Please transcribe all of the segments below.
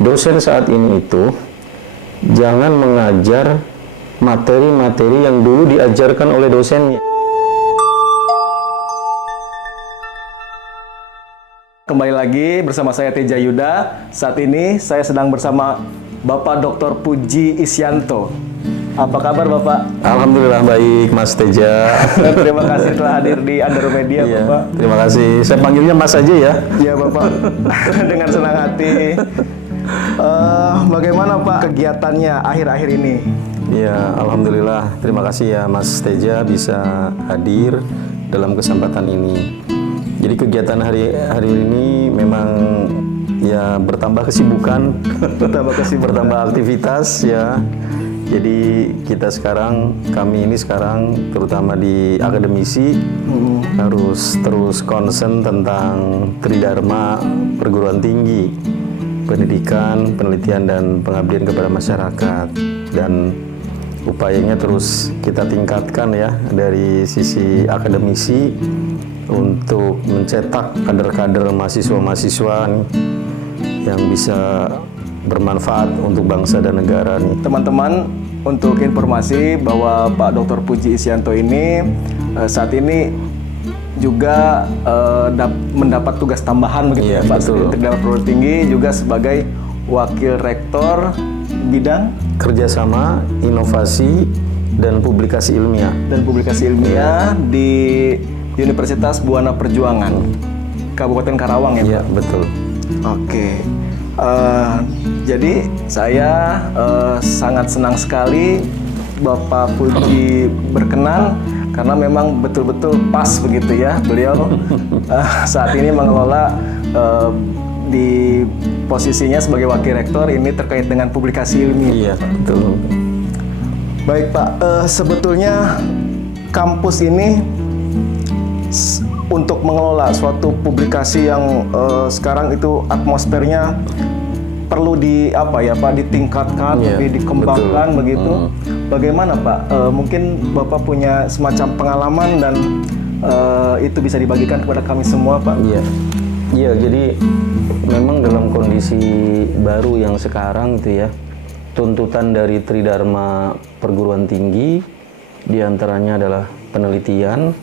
dosen saat ini itu jangan mengajar materi-materi yang dulu diajarkan oleh dosennya. Kembali lagi bersama saya Teja Yuda. Saat ini saya sedang bersama Bapak Dr. Puji Isyanto. Apa kabar Bapak? Alhamdulillah baik Mas Teja. Terima kasih telah hadir di Andaro Media Iya, Bapak. terima kasih. Saya panggilnya Mas aja ya. Iya Bapak, dengan senang hati. Bagaimana Pak kegiatannya akhir-akhir ini? Ya, alhamdulillah. Terima kasih ya Mas Teja bisa hadir dalam kesempatan ini. Jadi kegiatan hari ini memang ya bertambah kesibukan, bertambah aktivitas ya. Jadi kami ini sekarang terutama di akademisi harus terus concern tentang Tridharma perguruan tinggi, pendidikan, penelitian dan pengabdian kepada masyarakat, dan upayanya terus kita tingkatkan ya dari sisi akademisi untuk mencetak kader-kader mahasiswa-mahasiswa nih yang bisa bermanfaat untuk bangsa dan negara nih. Teman-teman, untuk informasi bahwa Pak Dr. Puji Isyanto ini saat ini juga mendapat tugas tambahan begitu ya Pak, Tridharma Perguruan Tinggi, juga sebagai Wakil Rektor bidang kerjasama, inovasi, dan publikasi ilmiah. Di Universitas Buana Perjuangan, Kabupaten Karawang ya Pak? Iya, betul. Oke. Jadi saya sangat senang sekali Bapak Puji berkenan, karena memang betul-betul pas begitu ya beliau saat ini mengelola di posisinya sebagai Wakil Rektor ini terkait dengan publikasi ilmiah. Iya, betul. Baik Pak, sebetulnya kampus ini untuk mengelola suatu publikasi yang sekarang itu atmosfernya perlu ditingkatkan, lebih dikembangkan, betul. Begitu. Bagaimana Pak? Mungkin Bapak punya semacam pengalaman dan itu bisa dibagikan kepada kami semua Pak. Iya, jadi memang dalam kondisi baru yang sekarang itu ya, tuntutan dari Tridharma perguruan tinggi diantaranya adalah penelitian.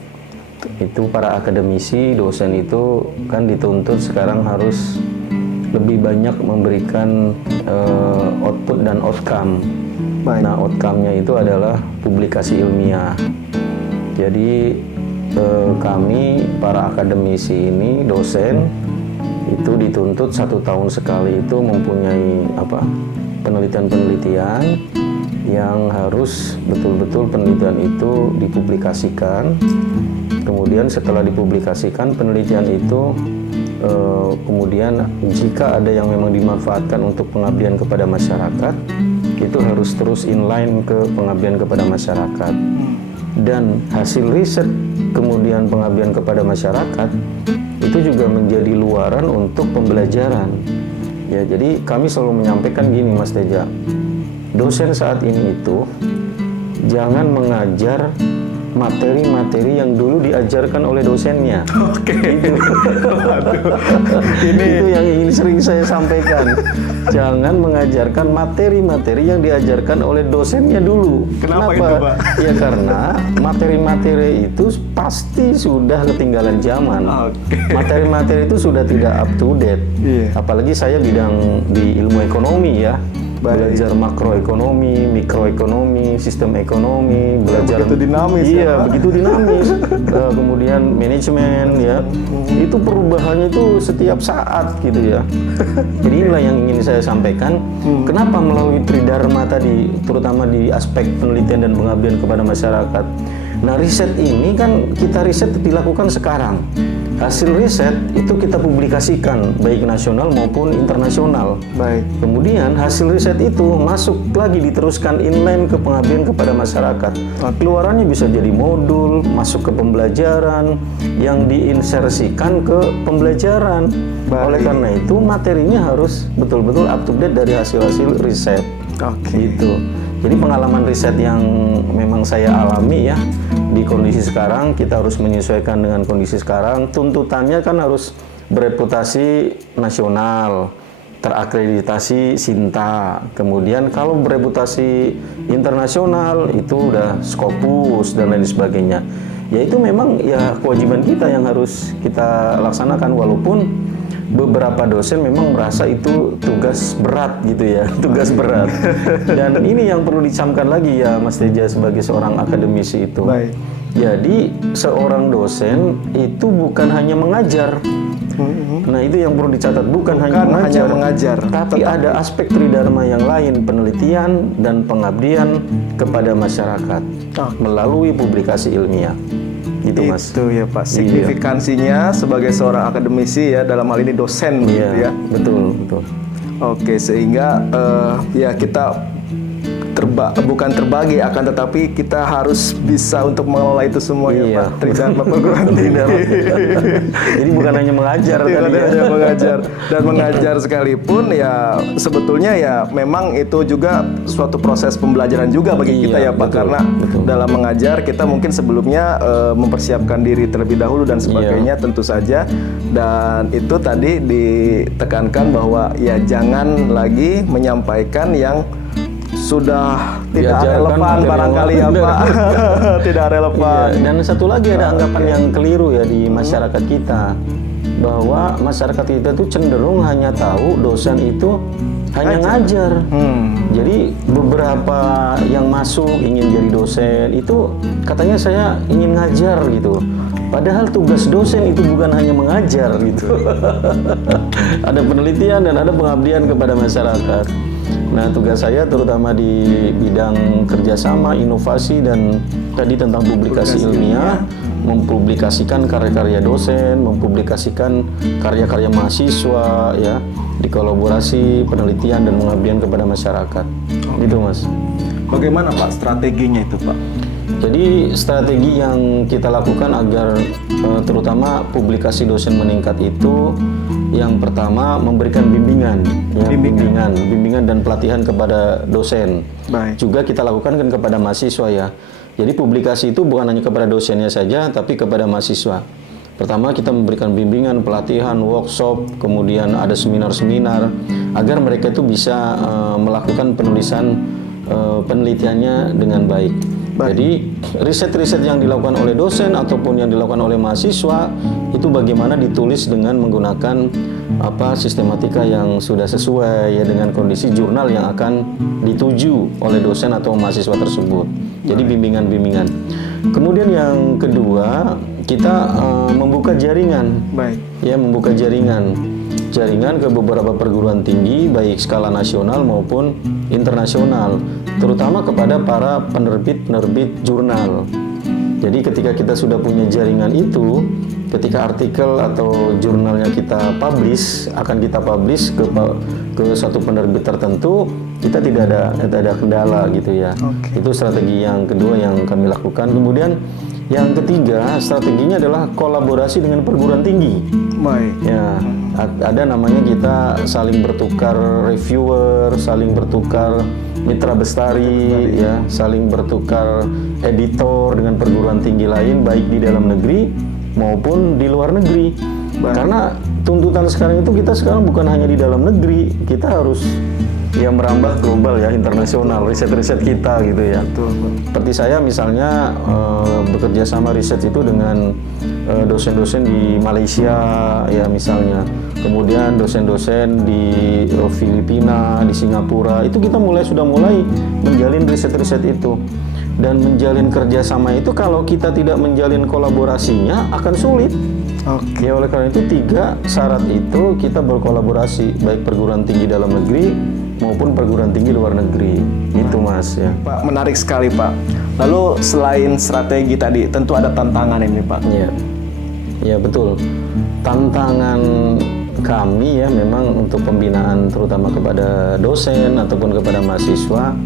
Itu para akademisi, dosen itu kan dituntut sekarang harus lebih banyak memberikan output dan outcome. Baik. Nah, outcome-nya itu adalah publikasi ilmiah. Jadi kami para akademisi ini, dosen itu dituntut 1 tahun sekali itu mempunyai penelitian-penelitian yang harus betul-betul penelitian itu dipublikasikan. Kemudian setelah dipublikasikan penelitian itu kemudian jika ada yang memang dimanfaatkan untuk pengabdian kepada masyarakat, itu harus terus inline ke pengabdian kepada masyarakat. Dan hasil riset kemudian pengabdian kepada masyarakat itu juga menjadi luaran untuk pembelajaran. Ya, jadi kami selalu menyampaikan gini Mas Teja, dosen saat ini itu jangan mengajar materi-materi yang dulu diajarkan oleh dosennya. Oke. Itu yang ingin sering saya sampaikan. Jangan mengajarkan materi-materi yang diajarkan oleh dosennya dulu. Kenapa itu, Pak? Ya karena materi-materi itu pasti sudah ketinggalan zaman. Materi-materi itu sudah tidak up to date. Apalagi saya bidang di ilmu ekonomi ya. Belajar makroekonomi, mikroekonomi, sistem ekonomi, belajar begitu dinamis. Begitu dinamis. Kemudian manajemen ya. Itu perubahannya itu setiap saat gitu ya. Jadi inilah yang ingin saya sampaikan. Kenapa melalui Tridharma tadi, terutama di aspek penelitian dan pengabdian kepada masyarakat. Nah, riset ini kan kita riset dilakukan sekarang. Hasil riset itu kita publikasikan baik nasional maupun internasional. Baik. Kemudian hasil riset itu masuk lagi diteruskan inline ke pengabdian kepada masyarakat. Keluarannya bisa jadi modul, masuk ke pembelajaran yang diinsersikan ke pembelajaran. Baik. Oleh karena itu materinya harus betul-betul up to date dari hasil-hasil riset. Gitu. Jadi pengalaman riset yang memang saya alami ya, di kondisi sekarang kita harus menyesuaikan dengan kondisi sekarang. Tuntutannya kan harus bereputasi nasional, terakreditasi Sinta. Kemudian kalau bereputasi internasional itu udah Scopus dan lain sebagainya. Ya itu memang ya kewajiban kita yang harus kita laksanakan, walaupun beberapa dosen memang merasa itu tugas berat gitu ya, tugas berat. Dan ini yang perlu dicamkan lagi ya Mas Teja sebagai seorang akademisi itu. Baik. Jadi seorang dosen itu bukan hanya mengajar. Nah itu yang perlu dicatat, bukan hanya mengajar, tapi ada aspek tridharma yang lain, penelitian dan pengabdian kepada masyarakat melalui publikasi ilmiah. Gitu, Mas. Itu ya Pak, signifikansinya sebagai seorang akademisi ya, dalam hal ini dosen gitu ya. Betul, betul. Oke, sehingga ya kita bukan terbagi, akan tetapi kita harus bisa untuk mengelola itu semua ya Pak. Tridharma perguruan tinggi. Jadi bukan hanya mengajar, hanya mengajar dan mengajar sekalipun ya sebetulnya ya memang itu juga suatu proses pembelajaran juga bagi kita ya Pak, karena dalam mengajar kita mungkin sebelumnya mempersiapkan diri terlebih dahulu dan sebagainya tentu saja, dan itu tadi ditekankan bahwa ya jangan lagi menyampaikan yang sudah tidak relevan barangkali ya Pak. Tidak relevan. Dan satu lagi ada anggapan yang keliru ya di masyarakat kita, bahwa masyarakat kita tuh cenderung hanya tahu dosen itu hanya ngajar. Jadi beberapa yang masuk ingin jadi dosen itu katanya saya ingin ngajar gitu. Padahal tugas dosen itu bukan hanya mengajar gitu. Ada penelitian dan ada pengabdian kepada masyarakat. Nah, tugas saya terutama di bidang kerjasama, inovasi, dan tadi tentang publikasi ilmiah, mempublikasikan karya-karya dosen, mempublikasikan karya-karya mahasiswa, ya, di kolaborasi, penelitian, dan pengabdian kepada masyarakat. Gitu, Mas. Bagaimana Pak strateginya itu Pak? Jadi strategi yang kita lakukan agar terutama publikasi dosen meningkat itu, yang pertama memberikan bimbingan, ya, bimbingan dan pelatihan kepada dosen. Baik. Juga kita lakukan kan kepada mahasiswa ya. Jadi publikasi itu bukan hanya kepada dosennya saja, tapi kepada mahasiswa. Pertama kita memberikan bimbingan, pelatihan, workshop, kemudian ada seminar-seminar agar mereka itu bisa melakukan penulisan penelitiannya dengan baik. Jadi riset-riset yang dilakukan oleh dosen ataupun yang dilakukan oleh mahasiswa itu bagaimana ditulis dengan menggunakan sistematika yang sudah sesuai ya dengan kondisi jurnal yang akan dituju oleh dosen atau mahasiswa tersebut. Jadi bimbingan-bimbingan. Kemudian yang kedua kita membuka jaringan. Baik. Ya, membuka jaringan ke beberapa perguruan tinggi baik skala nasional maupun internasional, terutama kepada para penerbit jurnal. Jadi ketika kita sudah punya jaringan itu, ketika artikel atau jurnalnya kita akan kita publish ke suatu penerbit tertentu, kita tidak ada kendala gitu ya. Itu strategi yang kedua yang kami lakukan. Kemudian yang ketiga, strateginya adalah kolaborasi dengan perguruan tinggi. Baik. Ya, ada namanya kita saling bertukar reviewer, saling bertukar mitra bestari, ya, saling bertukar editor dengan perguruan tinggi lain baik di dalam negeri maupun di luar negeri. Karena tuntutan sekarang itu kita sekarang bukan hanya di dalam negeri, kita harus ya merambah global ya, internasional riset-riset kita gitu ya. Seperti saya misalnya bekerja sama riset itu dengan dosen-dosen di Malaysia ya misalnya, kemudian dosen-dosen di Filipina, di Singapura, itu kita sudah mulai menjalin riset-riset itu. Dan menjalin kerjasama itu kalau kita tidak menjalin kolaborasinya akan sulit. Ya oleh karena itu 3 syarat itu kita berkolaborasi baik perguruan tinggi dalam negeri maupun perguruan tinggi luar negeri. Itu Mas ya. Pak, menarik sekali Pak. Lalu selain strategi tadi tentu ada tantangan ini Pak. Iya. Ya betul. Tantangan kami ya memang untuk pembinaan terutama kepada dosen ataupun kepada mahasiswa.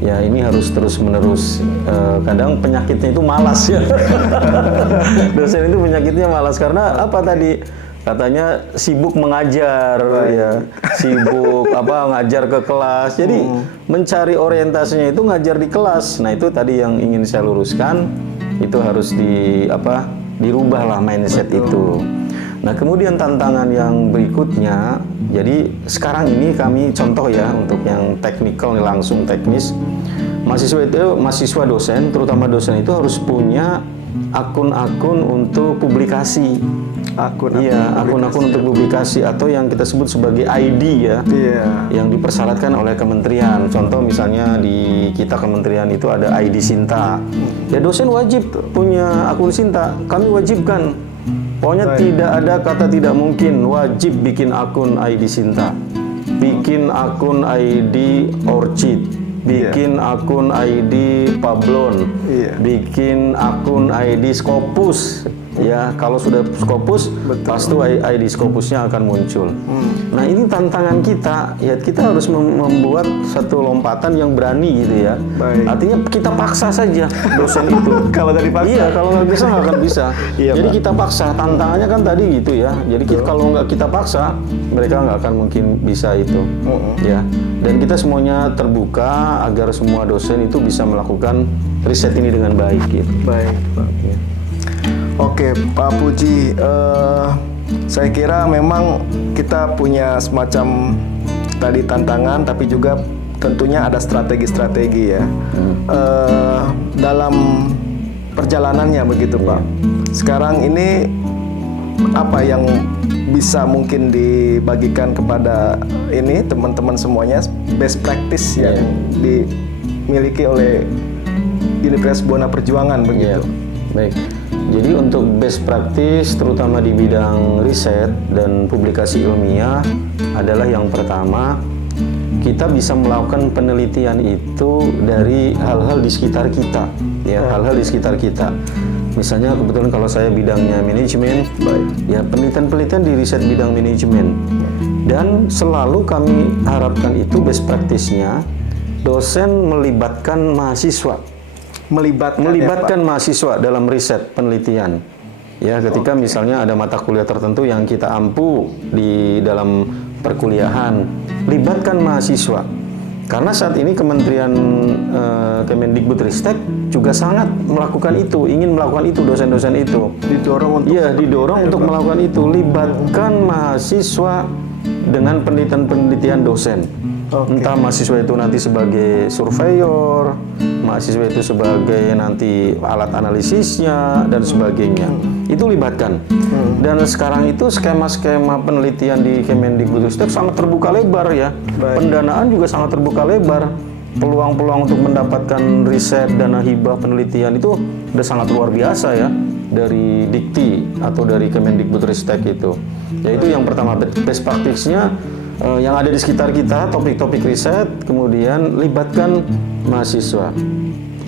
Ya ini harus terus-menerus, kadang penyakitnya itu malas ya. Dosen itu penyakitnya malas karena apa tadi? Katanya sibuk mengajar ya, sibuk ngajar ke kelas. Jadi mencari orientasinya itu ngajar di kelas. Nah, itu tadi yang ingin saya luruskan, itu harus dirubah lah mindset itu. Nah, kemudian tantangan yang berikutnya, jadi sekarang ini kami contoh ya untuk yang teknikal langsung teknis, mahasiswa dosen, terutama dosen itu harus punya akun-akun untuk publikasi. Akun-akun untuk publikasi atau yang kita sebut sebagai ID ya, yang dipersyaratkan oleh kementerian. Contoh misalnya di kita kementerian itu ada ID Sinta. Ya dosen wajib punya akun Sinta. Kami wajibkan. Pokoknya tidak ada kata tidak mungkin, wajib bikin akun ID Sinta, bikin akun ID Orchid, bikin akun ID Pablon, bikin akun ID Scopus. Ya, kalau sudah Scopus, pasti ID Scopusnya akan muncul. Nah, ini tantangan kita. Ya, kita harus membuat satu lompatan yang berani gitu ya. Artinya kita paksa saja dosen itu. Kalau tadi paksa? Iya, kalau nggak bisa nggak akan bisa. Jadi kita paksa. Tantangannya kan tadi gitu ya. Jadi kalau nggak kita paksa, mereka nggak akan mungkin bisa itu. Ya. Dan kita semuanya terbuka agar semua dosen itu bisa melakukan riset ini dengan baik gitu. Baik, Pak. Oke, Pak Puji, saya kira memang kita punya semacam tadi tantangan, tapi juga tentunya ada strategi-strategi ya dalam perjalanannya begitu, Pak. Sekarang ini apa yang bisa mungkin dibagikan kepada ini teman-teman semuanya best practice yang dimiliki oleh Universitas Buana Perjuangan begitu? Baik. Jadi untuk best practice terutama di bidang riset dan publikasi ilmiah adalah yang pertama, kita bisa melakukan penelitian itu dari hal-hal di sekitar kita, ya, hal-hal di sekitar kita. Misalnya kebetulan kalau saya bidangnya manajemen, ya penelitian-penelitian di riset bidang manajemen. Dan selalu kami harapkan itu best practice-nya dosen melibatkan mahasiswa. Melibatkan mahasiswa dalam riset penelitian. Ya, ketika misalnya ada mata kuliah tertentu yang kita ampu di dalam perkuliahan, libatkan mahasiswa. Karena saat ini Kementerian Kemendikbudristek juga sangat melakukan itu, ingin melakukan itu, dosen-dosen itu. Didorong untuk melakukan itu, libatkan mahasiswa dengan penelitian-penelitian dosen. Entah mahasiswa itu nanti sebagai surveyor, mahasiswa itu sebagai nanti alat analisisnya dan sebagainya. Itu libatkan. Dan sekarang itu skema-skema penelitian di Kemendikbudristek sangat terbuka lebar ya. Pendanaan juga sangat terbuka lebar. Peluang-peluang untuk mendapatkan riset, dana hibah penelitian itu udah sangat luar biasa ya dari Dikti atau dari Kemendikbudristek itu. Yaitu yang pertama best practice-nya yang ada di sekitar kita, topik-topik riset, kemudian libatkan mahasiswa.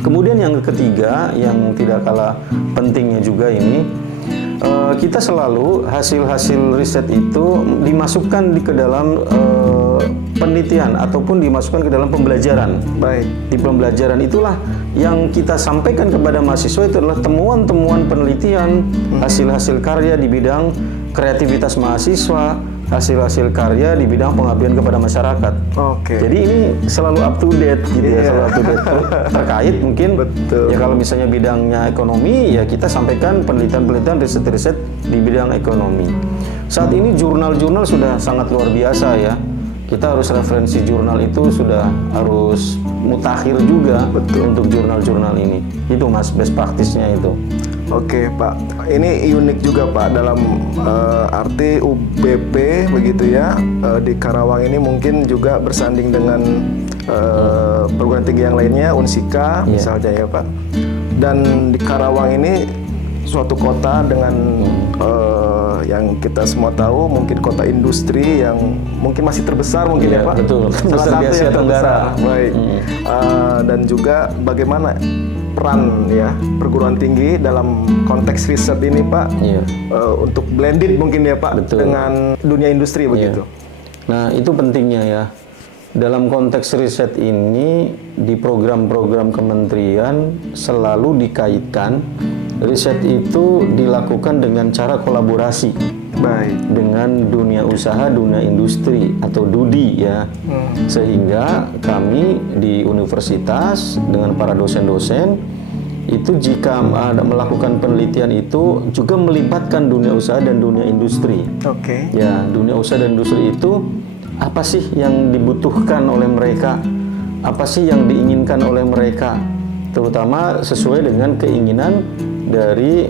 Kemudian yang ketiga, yang tidak kalah pentingnya juga ini, kita selalu hasil-hasil riset itu dimasukkan ke dalam penelitian ataupun dimasukkan ke dalam pembelajaran. Di pembelajaran itulah yang kita sampaikan kepada mahasiswa itu adalah temuan-temuan penelitian, hasil-hasil karya di bidang kreativitas mahasiswa, hasil-hasil karya di bidang pengabdian kepada masyarakat. Jadi ini selalu up to date gitu ya, selalu up to date terkait mungkin. Ya kalau misalnya bidangnya ekonomi, ya kita sampaikan penelitian-penelitian, riset-riset di bidang ekonomi. Saat ini jurnal-jurnal sudah sangat luar biasa ya. Kita harus referensi jurnal itu sudah harus mutakhir juga untuk jurnal-jurnal ini. Itu Mas best practice-nya itu. Oke Pak, ini unik juga Pak dalam arti UBP begitu ya, di Karawang ini mungkin juga bersanding dengan perguruan tinggi yang lainnya, Unsika misalnya ya Pak. Dan di Karawang ini suatu kota dengan yang kita semua tahu mungkin kota industri yang mungkin masih terbesar mungkin ya Pak. Betul, salah satu yang terbesar. Baik. Dan juga bagaimana peran ya perguruan tinggi dalam konteks riset ini Pak, untuk blended mungkin ya Pak dengan dunia industri begitu. Nah itu pentingnya ya, dalam konteks riset ini di program-program kementerian selalu dikaitkan riset itu dilakukan dengan cara kolaborasi dengan dunia usaha, dunia industri atau DUDI ya. Sehingga kami di universitas dengan para dosen-dosen itu jika melakukan penelitian itu juga melibatkan dunia usaha dan dunia industri. Oke. Ya, dunia usaha dan industri itu apa sih yang dibutuhkan oleh mereka? Apa sih yang diinginkan oleh mereka? Terutama sesuai dengan keinginan dari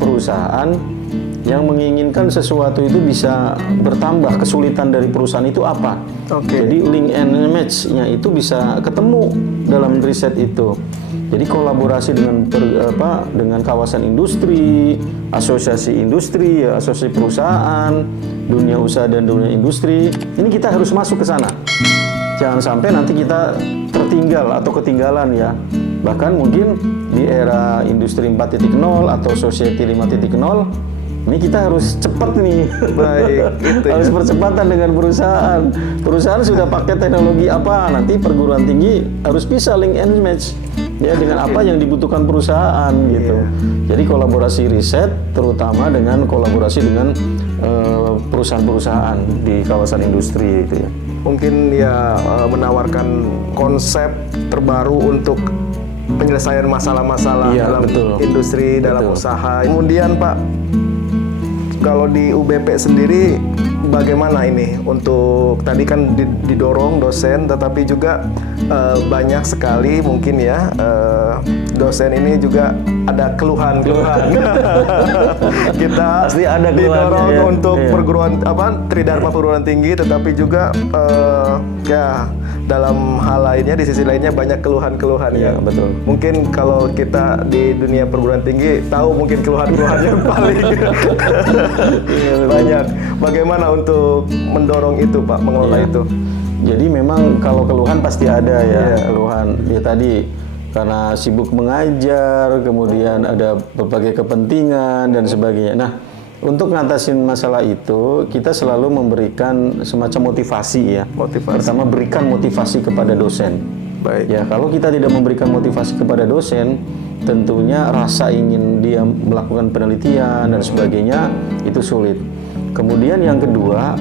perusahaan yang menginginkan sesuatu itu bisa bertambah. Kesulitan dari perusahaan itu apa? Jadi link and match-nya itu bisa ketemu dalam riset itu. Jadi kolaborasi dengan kawasan industri, asosiasi perusahaan, dunia usaha dan dunia industri. Ini kita harus masuk ke sana. Jangan sampai nanti kita tertinggal atau ketinggalan ya. Bahkan mungkin di era industri 4.0 atau society 5.0, ini kita harus cepat nih. Baik, gitu harus ya. percepatan dengan perusahaan. Perusahaan sudah pakai teknologi apa, nanti perguruan tinggi harus bisa link and match ya dengan apa yang dibutuhkan perusahaan gitu. Jadi kolaborasi riset terutama dengan kolaborasi dengan perusahaan-perusahaan di kawasan industri itu ya. Mungkin ya menawarkan konsep terbaru untuk penyelesaian masalah-masalah dalam industri, dalam usaha. Kemudian Pak, kalau di UBP sendiri bagaimana ini untuk tadi kan didorong dosen, tetapi juga banyak sekali mungkin ya dosen ini juga ada keluhan-keluhan. Kita pasti ada didorong ya. untuk perguruan tridharma perguruan tinggi, tetapi juga ya dalam hal lainnya di sisi lainnya banyak keluhan-keluhan ya. Betul. Mungkin kalau kita di dunia perguruan tinggi tahu mungkin keluhan-keluhan yang paling banyak. Bagaimana untuk mendorong itu Pak, mengelola itu? Jadi memang kalau keluhan pasti ada ya, keluhan. Ya tadi karena sibuk mengajar, kemudian ada berbagai kepentingan dan sebagainya. Nah, untuk ngatasin masalah itu, kita selalu memberikan semacam motivasi ya. Pertama, berikan motivasi kepada dosen. Baik. Ya, kalau kita tidak memberikan motivasi kepada dosen, tentunya rasa ingin dia melakukan penelitian dan sebagainya itu sulit. Kemudian yang kedua,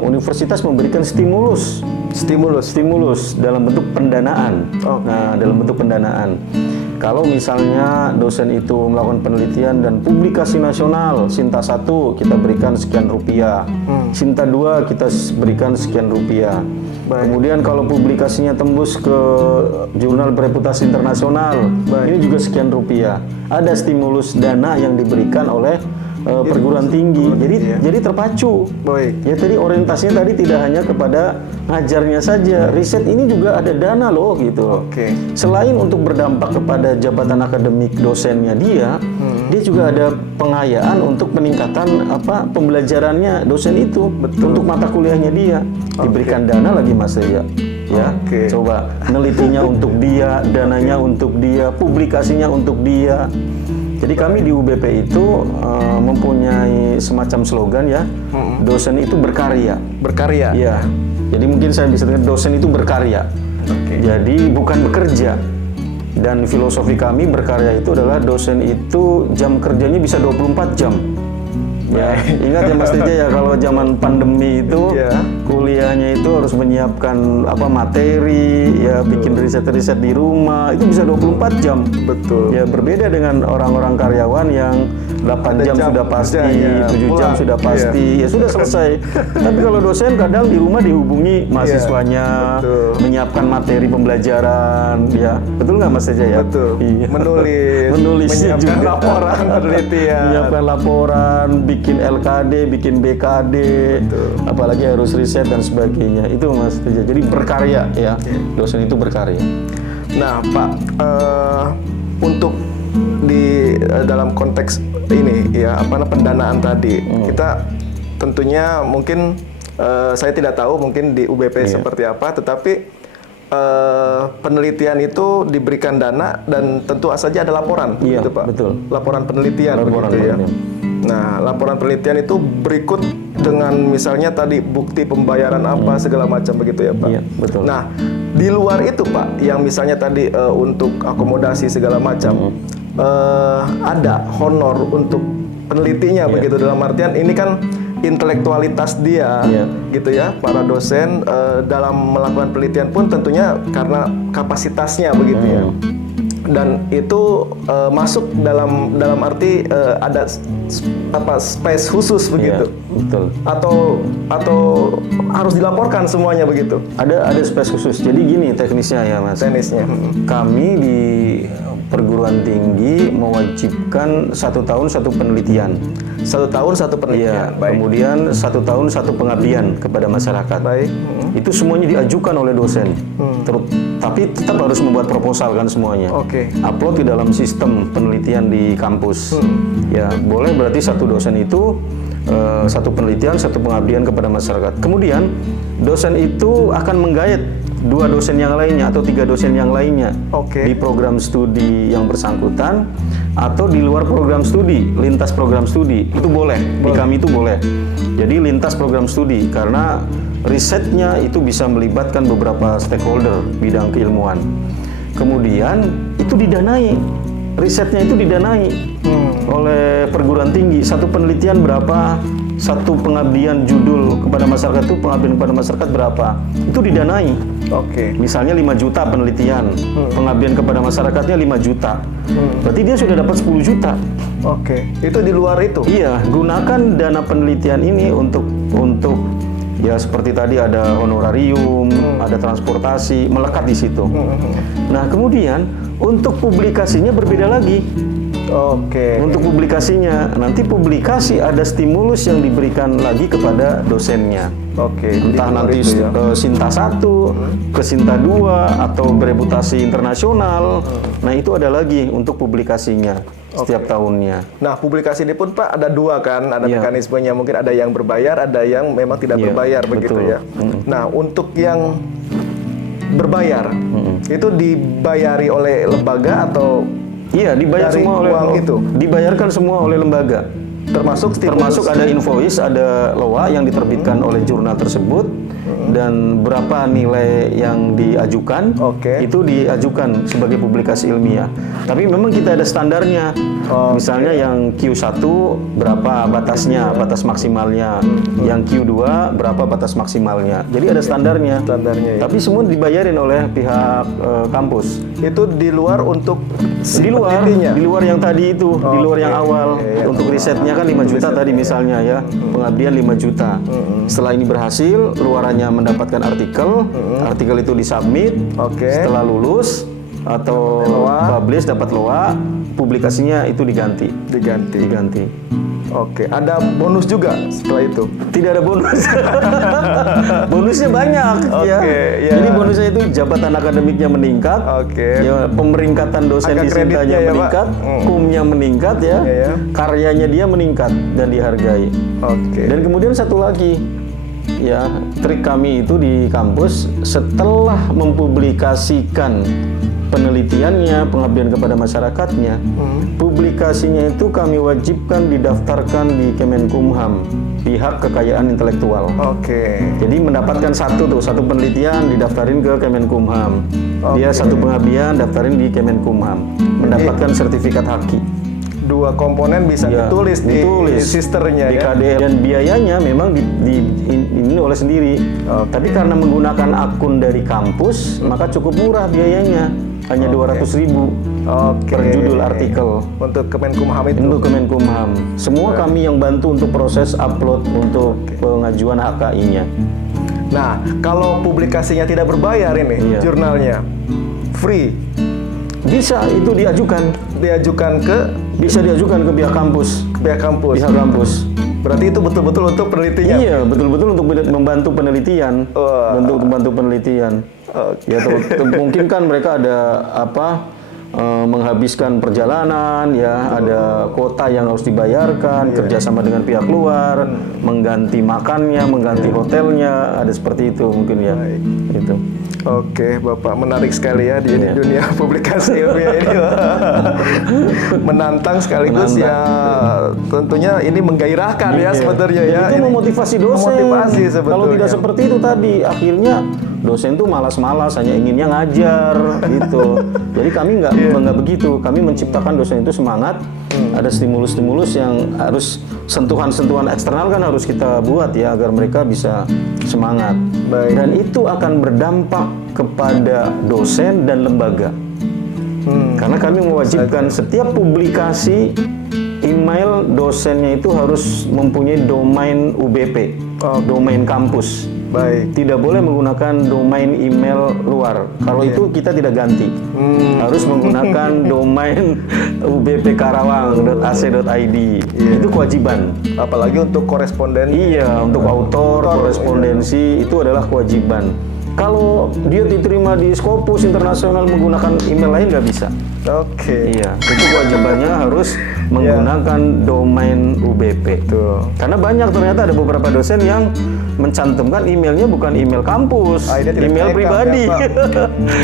universitas memberikan stimulus dalam bentuk pendanaan. Nah, dalam bentuk pendanaan. Kalau misalnya dosen itu melakukan penelitian dan publikasi nasional, Sinta 1 kita berikan sekian rupiah, Sinta 2 kita berikan sekian rupiah. Kemudian kalau publikasinya tembus ke jurnal bereputasi internasional, ini juga sekian rupiah. Ada stimulus dana yang diberikan oleh perguruan tinggi, jadi terpacu. Ya tadi orientasinya tadi tidak hanya kepada ngajarnya saja, riset ini juga ada dana loh gitu. Selain untuk berdampak kepada jabatan akademik dosennya dia juga ada pengayaan untuk peningkatan pembelajarannya dosen itu, untuk mata kuliahnya dia diberikan dana lagi Mas ya. Coba nelitinya untuk dia, dananya untuk dia, publikasinya untuk dia. Jadi kami di UBP itu mempunyai semacam slogan ya, dosen itu berkarya. Berkarya? Ya, jadi mungkin saya bisa dengar dosen itu berkarya. Jadi bukan bekerja. Dan filosofi kami berkarya itu adalah dosen itu jam kerjanya bisa 24 jam. Ya, ingat ya Mas Teja ya, kalau zaman pandemi itu kuliahnya itu harus menyiapkan materi, ya bikin riset-riset di rumah, itu bisa 24 jam. Ya, berbeda dengan orang-orang karyawan yang 8 jam sudah pasti, 7 jam sudah pasti, ya sudah selesai. Tapi kalau dosen kadang di rumah dihubungi mahasiswanya, menyiapkan materi pembelajaran, ya. Betul nggak Mas Teja ya? Menulis menyiapkan juga. laporan penelitian. Menyiapkan laporan, bikin LKD, bikin BKD, apalagi harus riset dan sebagainya. Itu Mas Teja. Jadi berkarya ya, dosen itu berkarya. Nah Pak, untuk di dalam konteks ini ya pendanaan tadi, kita tentunya mungkin saya tidak tahu mungkin di UBP seperti apa, tetapi penelitian itu diberikan dana dan tentu saja ada laporan, gitu Pak. Laporan penelitian, begitu ya. Nah, laporan penelitian itu berikut dengan misalnya tadi bukti pembayaran apa segala macam begitu ya Pak. Nah, di luar itu Pak, yang misalnya tadi untuk akomodasi segala macam, ada honor untuk penelitinya begitu, dalam artian ini kan intelektualitas dia gitu ya, para dosen dalam melakukan penelitian pun tentunya karena kapasitasnya begitu ya. Dan itu masuk dalam arti ada space khusus begitu. Iya, betul. Atau harus dilaporkan semuanya begitu. Ada space khusus. Jadi gini teknisnya ya Mas. Teknisnya. Kami di perguruan tinggi mewajibkan 1 tahun 1 penelitian. 1 tahun 1 penelitian. Iya. Kemudian 1 tahun 1 pengabdian kepada masyarakat. Baik. Itu semuanya diajukan oleh dosen. Tapi tetap harus membuat proposal kan semuanya. Oke. Upload di dalam sistem penelitian di kampus. Ya, boleh berarti satu dosen itu 1 penelitian, 1 pengabdian kepada masyarakat. Kemudian dosen itu akan menggait 2 dosen yang lainnya atau 3 dosen yang lainnya Oke. di program studi yang bersangkutan atau di luar program studi, lintas program studi itu boleh. Di kami itu boleh. Jadi lintas program studi karena risetnya itu bisa melibatkan beberapa stakeholder bidang keilmuan. Kemudian itu didanai, risetnya itu didanai oleh perguruan tinggi. 1 penelitian berapa, 1 pengabdian judul kepada masyarakat itu pengabdian kepada masyarakat berapa, itu didanai. Oke. Misalnya 5 juta penelitian, pengabdian kepada masyarakatnya 5 juta. Berarti dia sudah dapat 10 juta. Oke. Itu di luar itu. Iya, gunakan dana penelitian ini untuk ya seperti tadi ada honorarium, ada transportasi, melekat di situ. Nah, kemudian untuk publikasinya berbeda lagi. Oke. Untuk publikasinya, nanti publikasi ada stimulus yang diberikan lagi kepada dosennya. Oke. Entah di luar nanti itu ya. Sinta 1, ke Sinta 2, atau bereputasi internasional. Nah, itu ada lagi untuk publikasinya setiap tahunnya. Nah, publikasi ini pun Pak ada 2 kan, ada Iya. mekanismenya. Mungkin ada yang berbayar, ada yang memang tidak Iya, berbayar begitu betul. ya. Nah, untuk yang berbayar, itu dibayari oleh lembaga atau Iya, dibayar dari semua oleh uang itu? Dibayarkan semua oleh lembaga. termasuk stimulus? Termasuk ada invoice, ada LOA yang diterbitkan oleh jurnal tersebut, dan berapa nilai yang diajukan, Oke. itu diajukan sebagai publikasi ilmiah. Tapi memang kita ada standarnya. Misalnya yang Q1 berapa batasnya, batas maksimalnya. Yang Q2 berapa batas maksimalnya. Jadi ada standarnya. Standarnya ya. Tapi semua dibayarin oleh pihak kampus. Itu di luar untuk si Di luar, penelitinya? di luar yang tadi itu, di luar yang awal. Iya, Untuk risetnya kan 5 juta tadi misalnya ya, pengabdian 5 juta. Setelah ini berhasil, luarannya mendapatkan artikel, artikel itu disubmit. Oke. Setelah lulus atau LOA. publish dapat LOA, publikasinya itu diganti. Diganti. Oke, ada bonus juga setelah itu? Tidak ada bonus. Bonusnya banyak ya. Oke, ya. Jadi bonusnya itu jabatan akademiknya meningkat. Oke. Ya, pemeringkatan dosen Angka di Sintanya kreditnya ya, Pak? meningkat, kumnya meningkat ya. Iya, ya. Karyanya dia meningkat dan dihargai. Oke. Dan kemudian satu lagi, ya, trik kami itu di kampus setelah mempublikasikan penelitiannya, pengabdian kepada masyarakatnya, publikasinya itu kami wajibkan didaftarkan di Kemenkumham, pihak kekayaan intelektual. Oke. Jadi mendapatkan satu penelitian didaftarin ke Kemenkumham. Dia satu pengabdian daftarin di Kemenkumham, mendapatkan sertifikat haki. 2 komponen bisa Ya, ditulis di sisternya di ya. KDR, dan biayanya memang ini oleh sendiri. Tapi karena menggunakan akun dari kampus, maka cukup murah biayanya, hanya 200.000 Oke. per judul artikel. Untuk Kemenkumham itu. Untuk Kemenkumham, semua kami yang bantu untuk proses upload untuk pengajuan HKI-nya. Nah, kalau publikasinya tidak berbayar ini, Iya. jurnalnya free, Bisa itu diajukan bisa diajukan ke pihak kampus. pihak kampus. Pihak kampus. Berarti itu betul-betul untuk penelitinya. Iya, betul-betul untuk membantu penelitian. Wah. Untuk membantu penelitian. Ya, mungkin kan mereka ada menghabiskan perjalanan, ya, ada kuota yang harus dibayarkan, kerjasama dengan pihak luar, mengganti makannya, mengganti hotelnya, ada seperti itu mungkin ya. Itu. Oke, Bapak, menarik sekali ya di Iya. dunia publikasi ilmiah ini. Menantang sekaligus ya, tentunya ini menggairahkan ya sebenarnya ya. Itu Ini memotivasi dosen. memotivasi sebetulnya. Kalau tidak seperti itu tadi, akhirnya dosen tuh malas-malas, hanya inginnya ngajar gitu. Jadi kami nggak begitu. Kami menciptakan dosen itu semangat. Ada stimulus-stimulus yang harus sentuhan-sentuhan eksternal kan harus kita buat ya agar mereka bisa semangat. Baik. Dan itu akan berdampak kepada dosen dan lembaga. Karena kami mewajibkan setiap publikasi email dosennya itu harus mempunyai domain UBP, domain kampus. Baik. Tidak boleh menggunakan domain email luar. Kalau itu kita tidak ganti. Harus menggunakan domain ubpkarawang.ac.id. Itu kewajiban. Apalagi untuk koresponden. Iya, untuk autor, korespondensi itu adalah kewajiban. Kalau dia diterima di Scopus Internasional menggunakan email lain nggak bisa. Oke. Iya, itu kewajibannya harus menggunakan domain UBP. Tuh. Karena banyak ternyata ada beberapa dosen yang mencantumkan emailnya bukan email kampus, Dia tidak email backup, pribadi, ya, Pak.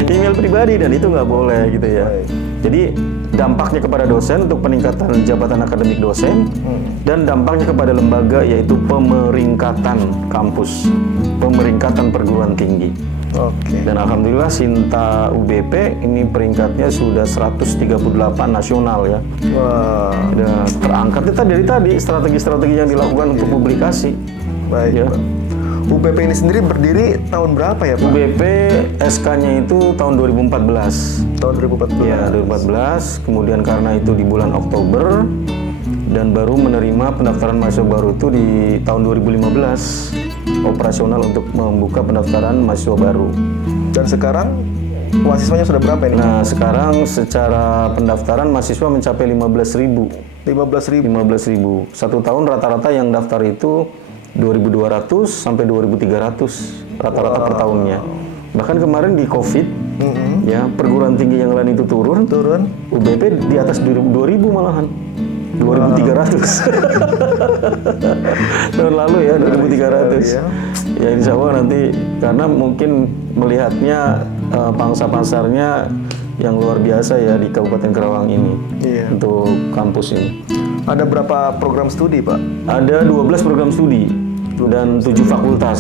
email pribadi, dan itu nggak boleh gitu ya. Baik. Jadi dampaknya kepada dosen untuk peningkatan jabatan akademik dosen dan dampaknya kepada lembaga yaitu pemeringkatan kampus, pemeringkatan perguruan tinggi. Oke. Dan alhamdulillah Sinta UBP ini peringkatnya sudah 138 nasional ya. Wah. Sudah terangkat itu dari tadi strategi-strategi yang dilakukan untuk publikasi. Baik, Ya. Pak. UBP ini sendiri berdiri tahun berapa ya, Pak? UBP SK-nya itu tahun 2014. Tahun 2014. Ya, 2014. Kemudian karena itu di bulan Oktober dan baru menerima pendaftaran mahasiswa baru itu di tahun 2015. Operasional untuk membuka pendaftaran mahasiswa baru. Dan sekarang mahasiswanya sudah berapa ini? Nah, sekarang secara pendaftaran mahasiswa mencapai 15.000. 15.000. 15.000. Satu tahun rata-rata yang daftar itu 2.200 sampai 2.300 rata-rata per tahunnya. Bahkan kemarin di COVID, ya perguruan tinggi yang lain itu turun, UBP di atas 2.000 malahan. 2.300. Tahun lalu ya 2.300. Ya insya Allah nanti karena mungkin melihatnya pangsa pasarnya yang luar biasa ya di Kabupaten Karawang ini untuk kampus ini. Ada berapa program studi, Pak? Ada 12 program studi dan 7 fakultas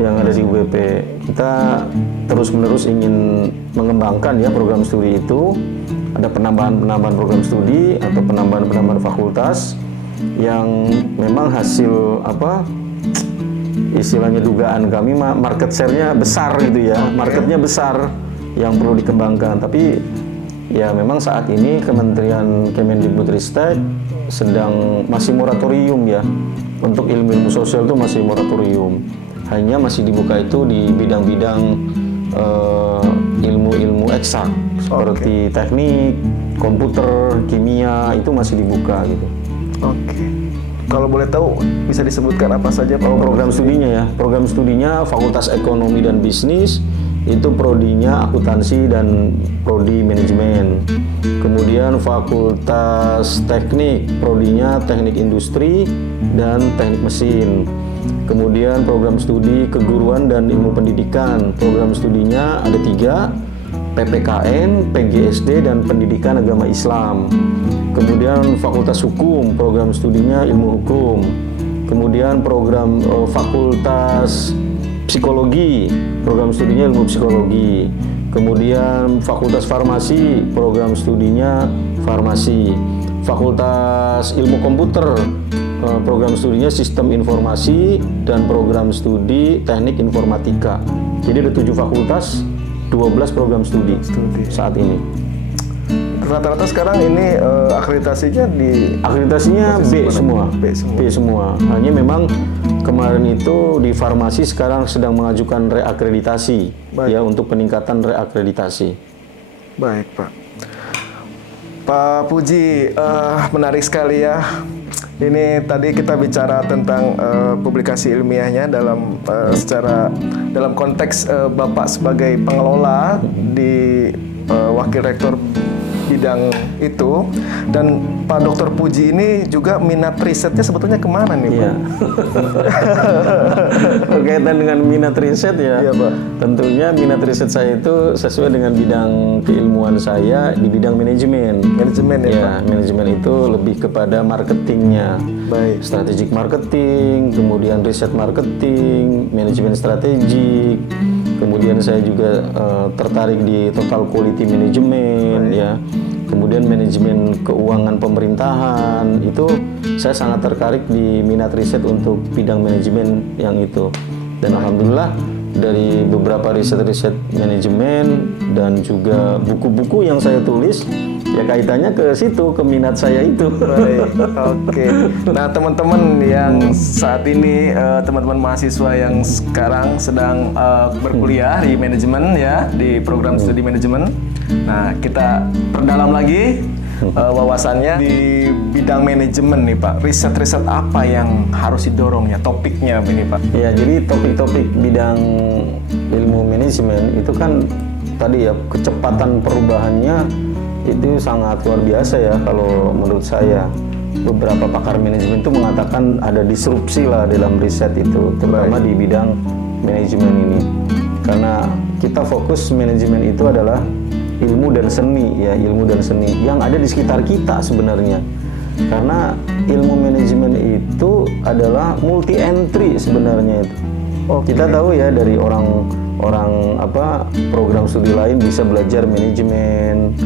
yang ada di UBP. Kita terus-menerus ingin mengembangkan ya program studi itu. Ada penambahan program studi atau penambahan fakultas yang memang hasil apa istilahnya dugaan kami market share-nya besar gitu ya. Marketnya besar yang perlu dikembangkan. Tapi ya memang saat ini Kementerian Kemendikbudristek sedang masih moratorium ya. Untuk ilmu sosial itu masih moratorium. Hanya masih dibuka itu di bidang-bidang ilmu-ilmu eksak seperti teknik, komputer, kimia itu masih dibuka gitu. Oke. Kalau boleh tahu bisa disebutkan apa saja Pak? Program studinya ya. Program studinya Fakultas Ekonomi dan Bisnis itu prodinya akuntansi dan prodi manajemen. Kemudian Fakultas Teknik, prodinya teknik industri dan teknik mesin. Kemudian program studi keguruan dan ilmu pendidikan. Program studinya ada 3, PPKN, PGSD, dan pendidikan agama Islam. Kemudian Fakultas Hukum, program studinya ilmu hukum. Kemudian program Fakultas Psikologi, program studinya ilmu psikologi. Kemudian Fakultas Farmasi, program studinya farmasi. Fakultas Ilmu Komputer, program studinya Sistem Informasi, dan program studi Teknik Informatika. Jadi ada 7 fakultas, 12 program studi saat ini. Rata-rata sekarang ini akreditasinya B semua. B semua. Hanya memang kemarin itu di farmasi sekarang sedang mengajukan reakreditasi ya untuk peningkatan reakreditasi. Baik, Pak. Pak Puji, menarik sekali ya. Ini tadi kita bicara tentang publikasi ilmiahnya dalam dalam konteks Bapak sebagai pengelola di Wakil Rektor bidang itu, dan Pak Dr. Puji ini juga minat risetnya sebetulnya kemana nih, Pak? Iya. Berkaitan dengan minat riset ya, Iya, Pak. Tentunya minat riset saya itu sesuai dengan bidang keilmuan saya di bidang manajemen. Manajemen ya, Pak? Manajemen itu lebih kepada marketingnya. Baik. Strategic marketing, kemudian riset marketing, manajemen strategik. Kemudian saya juga tertarik di total quality management ya. Kemudian manajemen keuangan pemerintahan, itu saya sangat tertarik di minat riset untuk bidang manajemen yang itu. Dan alhamdulillah dari beberapa riset-riset manajemen dan juga buku-buku yang saya tulis, ya kaitannya ke situ, ke minat saya itu. Baik, oke. Nah, teman-teman yang saat ini, teman-teman mahasiswa yang sekarang sedang berkuliah di manajemen ya, di program studi manajemen. Nah, kita perdalam lagi wawasannya di bidang manajemen nih Pak. Riset-riset apa yang harus didorong ya, topiknya ini Pak? Ya, jadi topik-topik bidang ilmu manajemen itu kan tadi ya, kecepatan perubahannya itu sangat luar biasa ya kalau menurut saya. Beberapa pakar manajemen itu mengatakan ada disrupsi lah dalam riset itu, terutama di bidang manajemen ini. Karena kita fokus manajemen itu adalah ilmu dan seni ya, ilmu dan seni yang ada di sekitar kita sebenarnya. Karena ilmu manajemen itu adalah multi entry sebenarnya itu. Kita tahu ya dari orang program studi lain bisa belajar manajemen,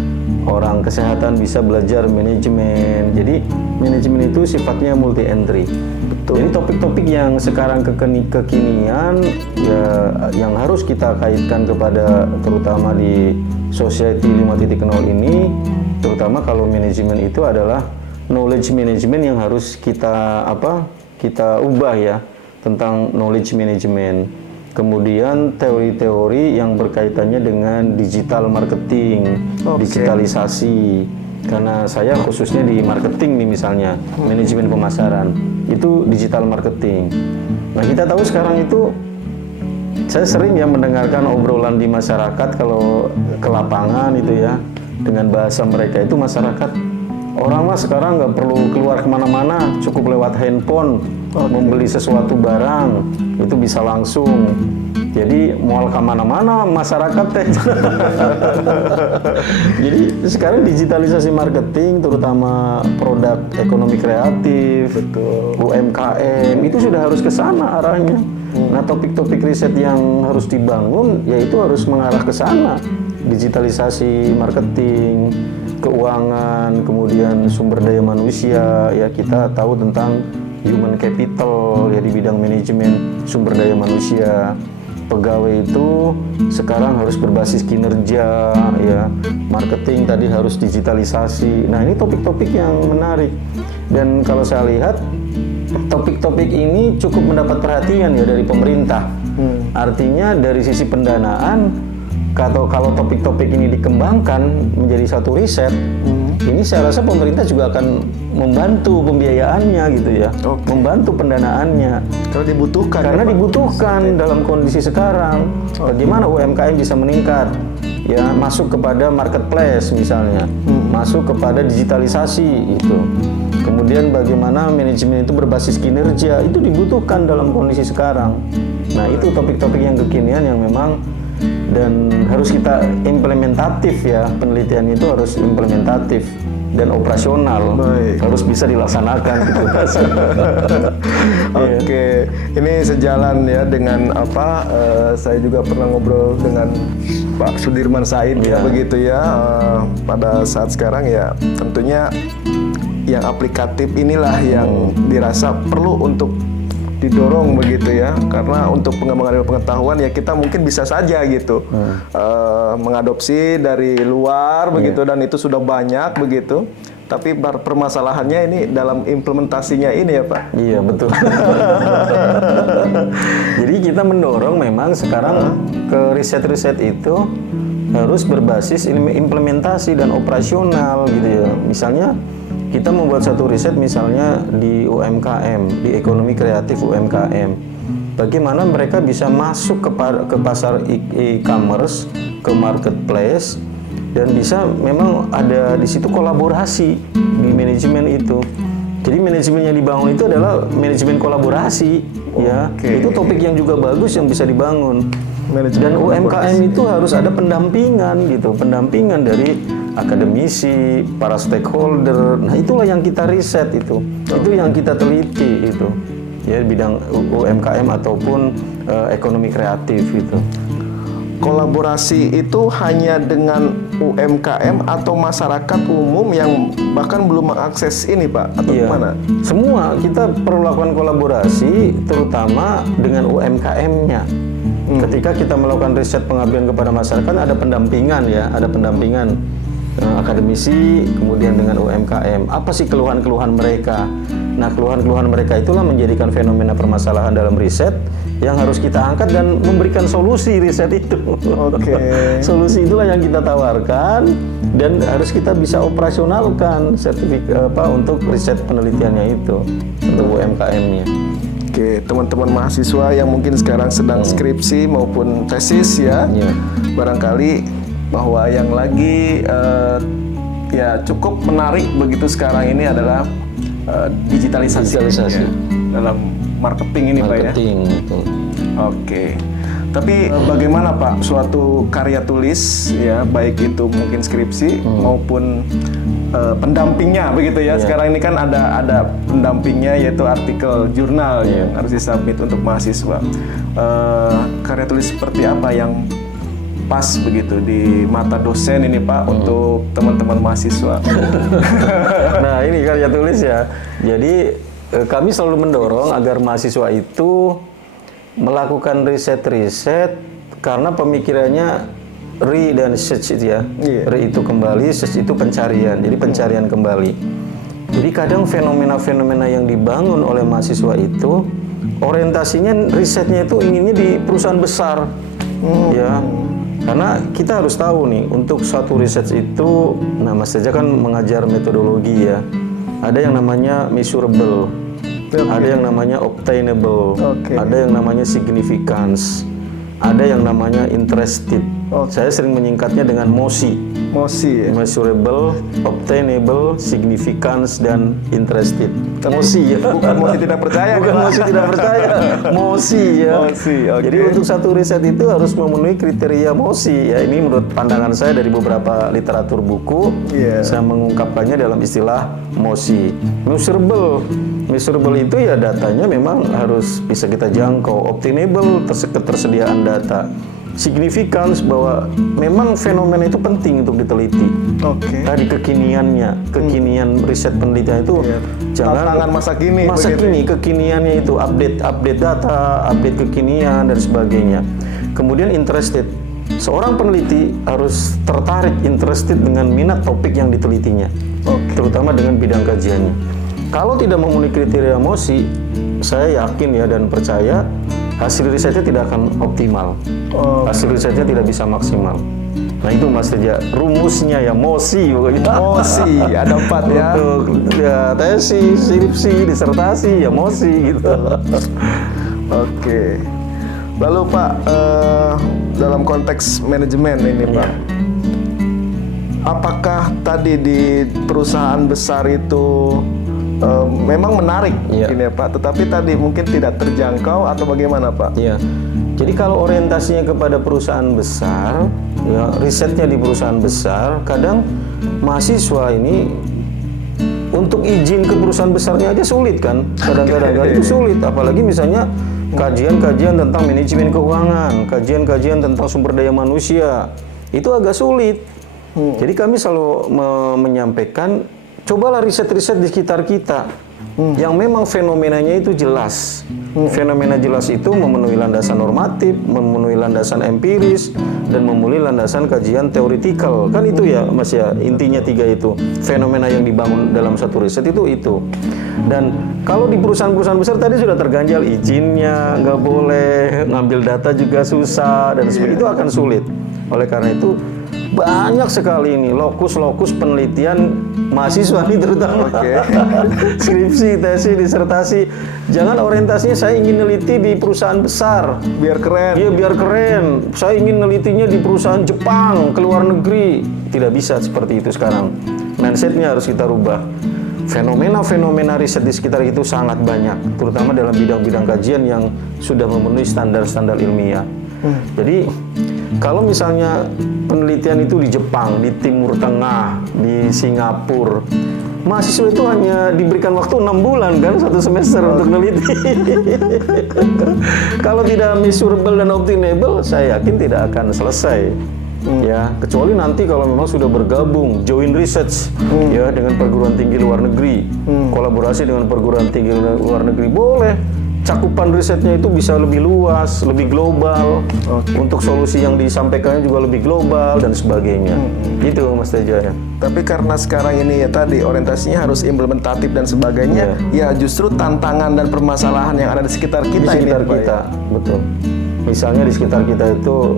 orang kesehatan bisa belajar manajemen. Jadi manajemen itu sifatnya multi entry. Betul. Jadi topik-topik yang sekarang kekinian ya, yang harus kita kaitkan kepada terutama di Society 5.0 ini, terutama kalau manajemen itu adalah knowledge management yang harus kita ubah ya, tentang knowledge management. Kemudian teori-teori yang berkaitannya dengan digital marketing, digitalisasi. Karena saya khususnya di marketing nih misalnya, manajemen pemasaran, itu digital marketing. Nah, kita tahu sekarang itu saya sering ya mendengarkan obrolan di masyarakat kalau ke lapangan itu ya, dengan bahasa mereka itu masyarakat, orang mah sekarang nggak perlu keluar kemana-mana, cukup lewat handphone, membeli sesuatu barang itu bisa langsung. Jadi mual kemana-mana masyarakat teh. Jadi sekarang digitalisasi marketing, terutama produk ekonomi kreatif, betul, UMKM itu sudah harus ke sana arahnya. Nah, topik-topik riset yang harus dibangun yaitu harus mengarah ke sana. Digitalisasi marketing, keuangan, kemudian sumber daya manusia. Ya, kita tahu tentang human capital ya di bidang manajemen sumber daya manusia. Pegawai itu sekarang harus berbasis kinerja ya. Marketing tadi harus digitalisasi. Nah, ini topik-topik yang menarik. Dan kalau saya lihat topik-topik ini cukup mendapat perhatian ya dari pemerintah. Artinya dari sisi pendanaan, kalau topik-topik ini dikembangkan menjadi satu riset, ini saya rasa pemerintah juga akan membantu pembiayaannya gitu ya, membantu pendanaannya. Karena dibutuhkan dalam kondisi sekarang. Bagaimana UMKM bisa meningkat? Ya, masuk kepada marketplace misalnya, masuk kepada digitalisasi itu. Kemudian bagaimana manajemen itu berbasis kinerja, itu dibutuhkan dalam kondisi sekarang. Nah, itu topik-topik yang kekinian yang memang dan harus kita implementatif ya, penelitian itu harus implementatif dan operasional. Harus bisa dilaksanakan gitu. Oke, ini sejalan ya dengan saya juga pernah ngobrol dengan Pak Sudirman Said ya begitu ya, pada saat sekarang ya tentunya yang aplikatif inilah yang dirasa perlu untuk didorong begitu ya, karena untuk pengembangan ilmu pengetahuan ya kita mungkin bisa saja gitu mengadopsi dari luar begitu dan itu sudah banyak begitu, tapi permasalahannya ini dalam implementasinya ini ya Pak. Iya betul. Jadi kita mendorong memang sekarang ke riset-riset itu harus berbasis implementasi dan operasional gitu ya. Misalnya kita membuat satu riset misalnya di UMKM, di ekonomi kreatif UMKM. Bagaimana mereka bisa masuk ke pasar e-commerce, ke marketplace, dan bisa memang ada di situ kolaborasi di manajemen itu. Jadi manajemen yang dibangun itu adalah manajemen kolaborasi, ya. Itu topik yang juga bagus yang bisa dibangun. Dan UMKM itu harus ada pendampingan gitu, pendampingan dari akademisi, para stakeholder. Nah, itulah yang kita riset itu yang kita teliti itu ya, bidang UMKM ataupun ekonomi kreatif itu. kolaborasi itu hanya dengan UMKM atau masyarakat umum yang bahkan belum mengakses ini, Pak? Atau gimana? Semua kita perlu lakukan kolaborasi, terutama dengan UMKM-nya. Ketika kita melakukan riset pengabdian kepada masyarakat, ada pendampingan ya, ada pendampingan akademisi, kemudian dengan UMKM. Apa sih keluhan-keluhan mereka? Nah, keluhan-keluhan mereka itulah menjadikan fenomena permasalahan dalam riset yang harus kita angkat dan memberikan solusi riset itu. Oke. Solusi itulah yang kita tawarkan dan harus kita bisa operasionalkan sertifikat untuk riset penelitiannya itu untuk UMKM-nya. Oke, teman-teman mahasiswa yang mungkin sekarang sedang skripsi maupun tesis ya, barangkali bahwa yang lagi ya cukup menarik begitu sekarang ini adalah digitalisasi. Ya, dalam marketing ini, Pak ya. Oke. Tapi bagaimana Pak suatu karya tulis ya, baik itu mungkin skripsi maupun pendampingnya begitu ya. Sekarang ini kan ada pendampingnya yaitu artikel jurnal yang harus disubmit untuk mahasiswa. Karya tulis seperti apa yang pas begitu di mata dosen ini Pak untuk teman-teman mahasiswa? Nah, ini karya tulis ya. Jadi kami selalu mendorong agar mahasiswa itu melakukan riset-riset karena pemikirannya re dan search itu ya. Re itu kembali, search itu pencarian. Jadi pencarian kembali. Jadi kadang fenomena-fenomena yang dibangun oleh mahasiswa itu orientasinya risetnya itu inginnya di perusahaan besar. Ya. Karena kita harus tahu nih, untuk suatu riset itu, nah Mas Teja kan mengajar metodologi ya. Ada yang namanya measurable, ada yang namanya obtainable, ada yang namanya significance, ada yang namanya interested. Saya sering menyingkatnya dengan MOSI. MOSI ya? Measurable, obtainable, significance, dan interested. MOSI ya? Bukan MOSI tidak percaya. Bukan MOSI tidak percaya, MOSI ya. MOSI, oke. Jadi untuk satu riset itu harus memenuhi kriteria MOSI ya. Ini menurut pandangan saya dari beberapa literatur buku, saya mengungkapkannya dalam istilah MOSI. Measurable itu ya datanya memang harus bisa kita jangkau. Obtainable, ketersediaan data. Significance bahwa memang fenomena itu penting untuk diteliti. Tadi kekinian riset penelitian itu jangan tantangan masa kini. Kekiniannya itu update data, update kekinian dan sebagainya. Kemudian interested. Seorang peneliti harus interested dengan minat topik yang ditelitinya, terutama dengan bidang kajiannya. Kalau tidak memenuhi kriteria MOSI, saya yakin ya dan percaya hasil risetnya tidak akan optimal. Hasil risetnya tidak bisa maksimal. Nah itu Mas Teja, rumusnya ya MOSI pokoknya. MOSI, ada 4 ya. Untuk ya tesis, skripsi, disertasi ya MOSI gitu. Oke. Lalu Pak, dalam konteks manajemen ini Pak, apakah tadi di perusahaan besar itu memang menarik mungkin ya Pak, tetapi tadi mungkin tidak terjangkau atau bagaimana Pak? Iya. Jadi kalau orientasinya kepada perusahaan besar, ya risetnya di perusahaan besar, kadang mahasiswa ini untuk izin ke perusahaan besarnya aja sulit kan? Kadang-kadang itu sulit, apalagi misalnya kajian-kajian tentang manajemen keuangan, kajian-kajian tentang sumber daya manusia, itu agak sulit. Jadi kami selalu menyampaikan, cobalah riset-riset di sekitar kita yang memang fenomenanya itu jelas. Fenomena jelas itu memenuhi landasan normatif, memenuhi landasan empiris, dan memenuhi landasan kajian teoritikal. Kan itu ya Mas ya, intinya 3 itu. Fenomena yang dibangun dalam satu riset itu. Dan kalau di perusahaan-perusahaan besar tadi sudah terganjal izinnya, nggak boleh, ngambil data juga susah, dan sebagainya, itu akan sulit. Oleh karena itu, banyak sekali ini lokus-lokus penelitian mahasiswa ini terutama skripsi, tesis, disertasi. Jangan orientasinya saya ingin neliti di perusahaan besar biar keren. Iya biar keren. Saya ingin nelitinya di perusahaan Jepang, ke luar negeri. Tidak bisa seperti itu sekarang. Mindsetnya harus kita rubah. Fenomena-fenomena riset di sekitar itu sangat banyak, terutama dalam bidang-bidang kajian yang sudah memenuhi standar-standar ilmiah. Jadi kalau misalnya penelitian itu di Jepang, di Timur Tengah, di Singapura, mahasiswa itu hanya diberikan waktu 6 bulan kan, 1 semester untuk meneliti. Kalau tidak measurable dan obtainable, saya yakin tidak akan selesai. Ya, kecuali nanti kalau memang sudah bergabung joint research ya dengan perguruan tinggi luar negeri, kolaborasi dengan perguruan tinggi luar negeri, boleh cakupan risetnya itu bisa lebih luas, lebih global, untuk solusi yang disampaikannya juga lebih global dan sebagainya. Gitu Mas Teja ya. Tapi karena sekarang ini ya tadi orientasinya harus implementatif dan sebagainya, ya justru tantangan dan permasalahan yang ada di sekitar kita di sekitar ini, Pak, kita, ya? betul. Misalnya di sekitar kita itu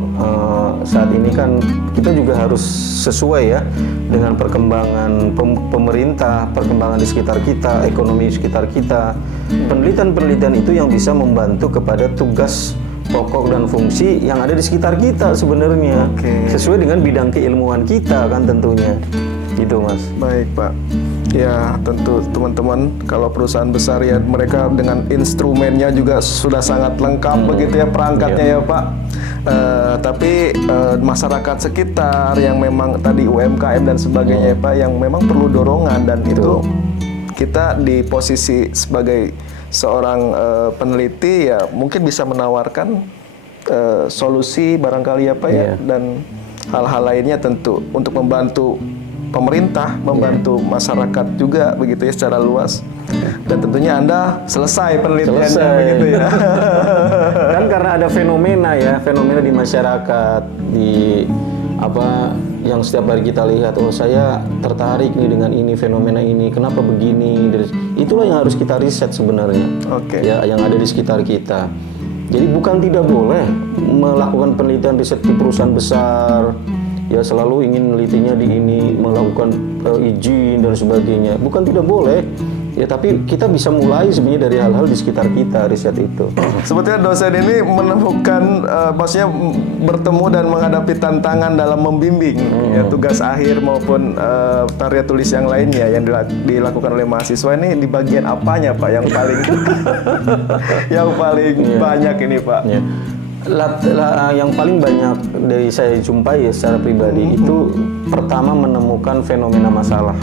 saat ini kan kita juga harus sesuai ya dengan perkembangan pemerintah, perkembangan di sekitar kita, ekonomi di sekitar kita. Penelitian-penelitian itu yang bisa membantu kepada tugas pokok dan fungsi yang ada di sekitar kita sebenarnya. Sesuai dengan bidang keilmuan kita kan tentunya. Gitu Mas. Baik Pak. Ya tentu teman-teman, kalau perusahaan besar ya mereka dengan instrumennya juga sudah sangat lengkap begitu ya, perangkatnya ya Pak. Tapi masyarakat sekitar yang memang tadi UMKM dan sebagainya ya Pak, yang memang perlu dorongan, dan itu kita di posisi sebagai seorang peneliti ya mungkin bisa menawarkan solusi barangkali ya Pak ya, dan hal-hal lainnya tentu untuk membantu pemerintah, membantu masyarakat juga begitu ya secara luas. Dan tentunya Anda selesai penelitiannya begitu ya. Kan karena ada fenomena ya, fenomena di masyarakat, di apa yang setiap hari kita lihat, oh saya tertarik nih dengan ini, fenomena ini, kenapa begini. Itulah yang harus kita riset sebenarnya. Ya, yang ada di sekitar kita. Jadi bukan tidak boleh melakukan penelitian riset di perusahaan besar, ya selalu ingin menelitinya di ini, melakukan izin dan sebagainya. Bukan tidak boleh, ya tapi kita bisa mulai sebenarnya dari hal-hal di sekitar kita, riset itu. Sebetulnya dosen ini menemukan, maksudnya bertemu dan menghadapi tantangan dalam membimbing ya, tugas akhir maupun karya tulis yang lainnya yang dilakukan oleh mahasiswa. Ini di bagian apanya Pak yang paling yang paling banyak ini Pak? Yang paling banyak dari saya jumpai ya secara pribadi itu pertama menemukan fenomena masalah.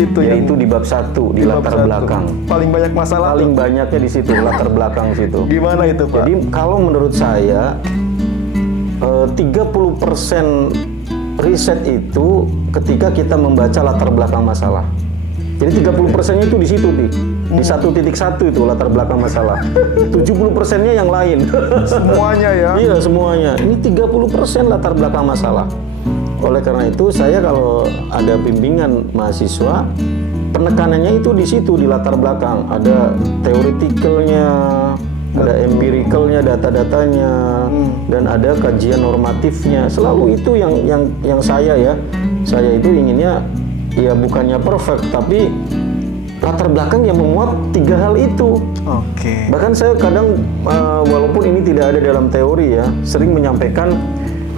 Yaitu di bab 1 di latar belakang. Paling banyak masalah? Paling banyaknya di situ, latar belakang situ. Gimana itu Pak? Jadi kalau menurut saya 30% riset itu ketika kita membaca latar belakang masalah. Jadi 30%-nya itu di situ nih. Di 1.1 itu latar belakang masalah. 70%-nya yang lain. Semuanya ya? Iya, semuanya. Ini 30% latar belakang masalah. Oleh karena itu, saya kalau ada bimbingan mahasiswa, penekanannya itu di situ, di latar belakang. Ada theoretical-nya, ada empirical-nya, data-datanya, dan ada kajian normatifnya. Selalu itu yang saya itu inginnya ya bukannya perfect, tapi latar belakang yang memuat 3 hal itu. Bahkan saya kadang walaupun ini tidak ada dalam teori ya, sering menyampaikan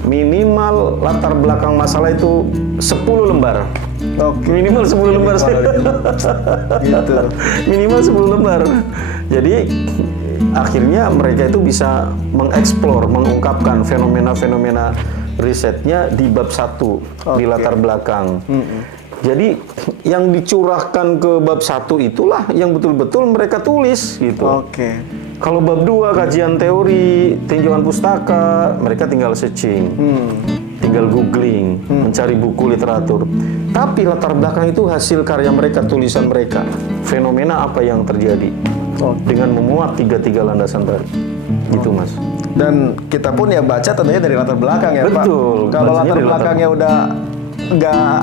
minimal latar belakang masalah itu 10 lembar. Minimal 10 lembar gitu. Minimal 10 lembar. Jadi akhirnya mereka itu bisa mengeksplor, mengungkapkan fenomena-fenomena risetnya di bab 1 di latar belakang. Jadi yang dicurahkan ke bab 1 itulah yang betul-betul mereka tulis gitu. Kalau bab 2 kajian teori, tinjauan pustaka, mereka tinggal searching, tinggal googling, mencari buku literatur. Tapi latar belakang itu hasil karya mereka, tulisan mereka, fenomena apa yang terjadi, dengan memuat 3 landasan tadi. Gitu Mas. Dan kita pun ya baca tentunya dari latar belakang ya Pak. Betul. Kalau latar belakangnya udah nggak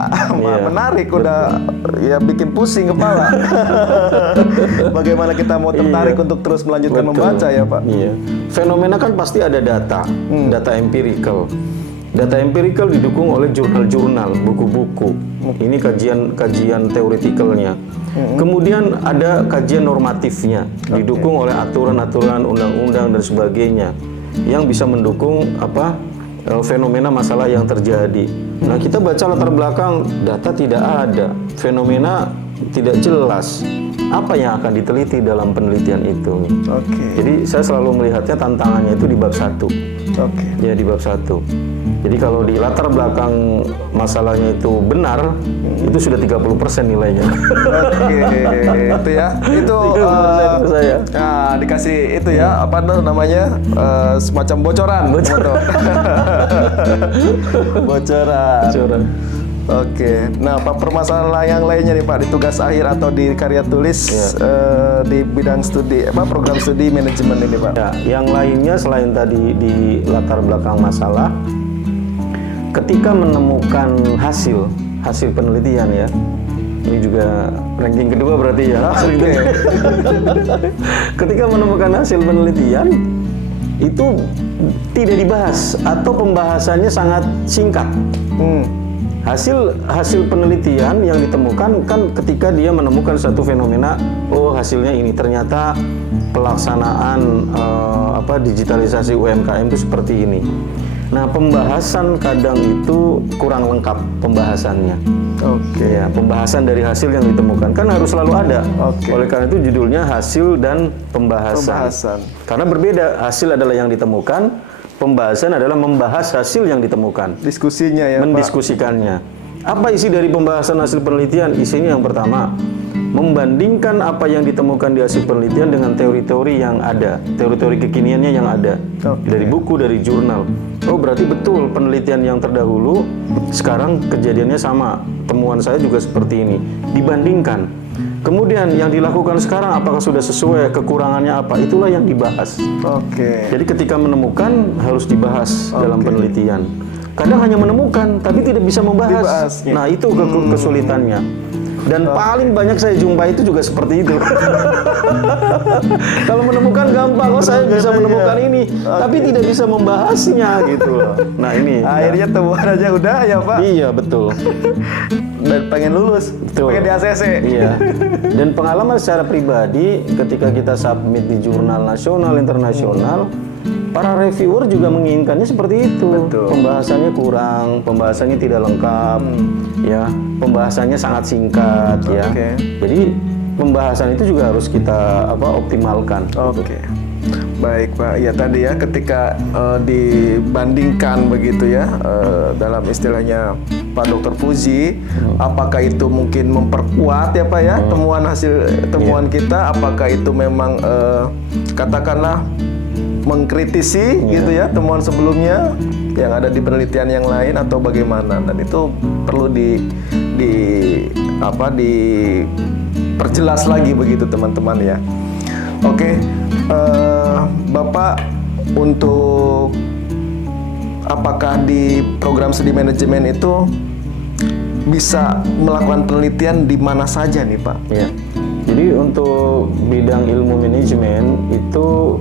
menarik, udah ya bikin pusing kepala. Bagaimana kita mau tertarik untuk terus melanjutkan membaca ya Pak? Fenomena kan pasti ada data, data empirical. Data empirical didukung oleh jurnal-jurnal, buku-buku. Ini kajian teoretikalnya. Kemudian ada kajian normatifnya, didukung oleh aturan-aturan undang-undang dan sebagainya, yang bisa mendukung fenomena masalah yang terjadi. Nah, kita baca latar belakang, data tidak ada, fenomena tidak jelas. Apa yang akan diteliti dalam penelitian itu? Jadi saya selalu melihatnya tantangannya itu di bab 1. Ya, di bab 1. Jadi kalau di latar belakang masalahnya itu benar, itu sudah 30% nilainya. Oke, itu ya. Itu saya. Nah, dikasih itu ya, apa namanya? Semacam bocoran. Bocoran. Oke. Nah, Pak, permasalahan yang lainnya nih Pak di tugas akhir atau di karya tulis di bidang studi program studi manajemen ini Pak. Ya, yang lainnya selain tadi di latar belakang masalah, ketika menemukan hasil penelitian ya, ini juga ranking kedua berarti ya. Oke. Ketika menemukan hasil penelitian itu tidak dibahas atau pembahasannya sangat singkat. Hasil penelitian yang ditemukan kan ketika dia menemukan satu fenomena, oh hasilnya ini ternyata pelaksanaan digitalisasi UMKM itu seperti ini. Nah, pembahasan kadang itu kurang lengkap pembahasannya. Oke. Ya, pembahasan dari hasil yang ditemukan kan harus selalu ada. Oke. Oleh karena itu judulnya hasil dan pembahasan. Karena berbeda, hasil adalah yang ditemukan, pembahasan adalah membahas hasil yang ditemukan. Diskusinya ya, mendiskusikannya. Apa isi dari pembahasan hasil penelitian? Isinya yang pertama, membandingkan apa yang ditemukan di hasil penelitian dengan teori-teori yang ada, teori-teori kekiniannya yang ada. Dari buku, dari jurnal. Oh, berarti betul penelitian yang terdahulu sekarang kejadiannya sama. Temuan saya juga seperti ini. Dibandingkan. Kemudian yang dilakukan sekarang apakah sudah sesuai, kekurangannya apa? Itulah yang dibahas. Oke. Jadi ketika menemukan harus dibahas dalam penelitian. Kadang hanya menemukan tapi tidak bisa membahas. Nah, itu kesulitannya. Dan paling banyak saya jumpai itu juga seperti itu. Kalau menemukan gampang, oh saya bisa menemukan ini, tapi tidak bisa membahasnya gitu loh. Nah, ini akhirnya temuan aja udah ya Pak. Iya, betul. Dan pengen lulus, pengen di ACC. Iya. Dan pengalaman secara pribadi ketika kita submit di jurnal nasional, internasional, para reviewer juga menginginkannya seperti itu. Betul. Pembahasannya kurang, pembahasannya tidak lengkap, ya, pembahasannya sangat singkat, ya. Jadi pembahasan itu juga harus kita optimalkan. Oke. Baik Pak, ya tadi ya ketika dibandingkan begitu ya dalam istilahnya Pak Dr. Fuzi, apakah itu mungkin memperkuat ya Pak ya temuan kita, apakah itu memang katakanlah mengkritisi gitu ya temuan sebelumnya yang ada di penelitian yang lain atau bagaimana, dan itu perlu diperjelas lagi begitu teman-teman ya. Oke, Bapak untuk apakah di program studi manajemen itu bisa melakukan penelitian di mana saja nih Pak? Ya. Jadi untuk bidang ilmu manajemen itu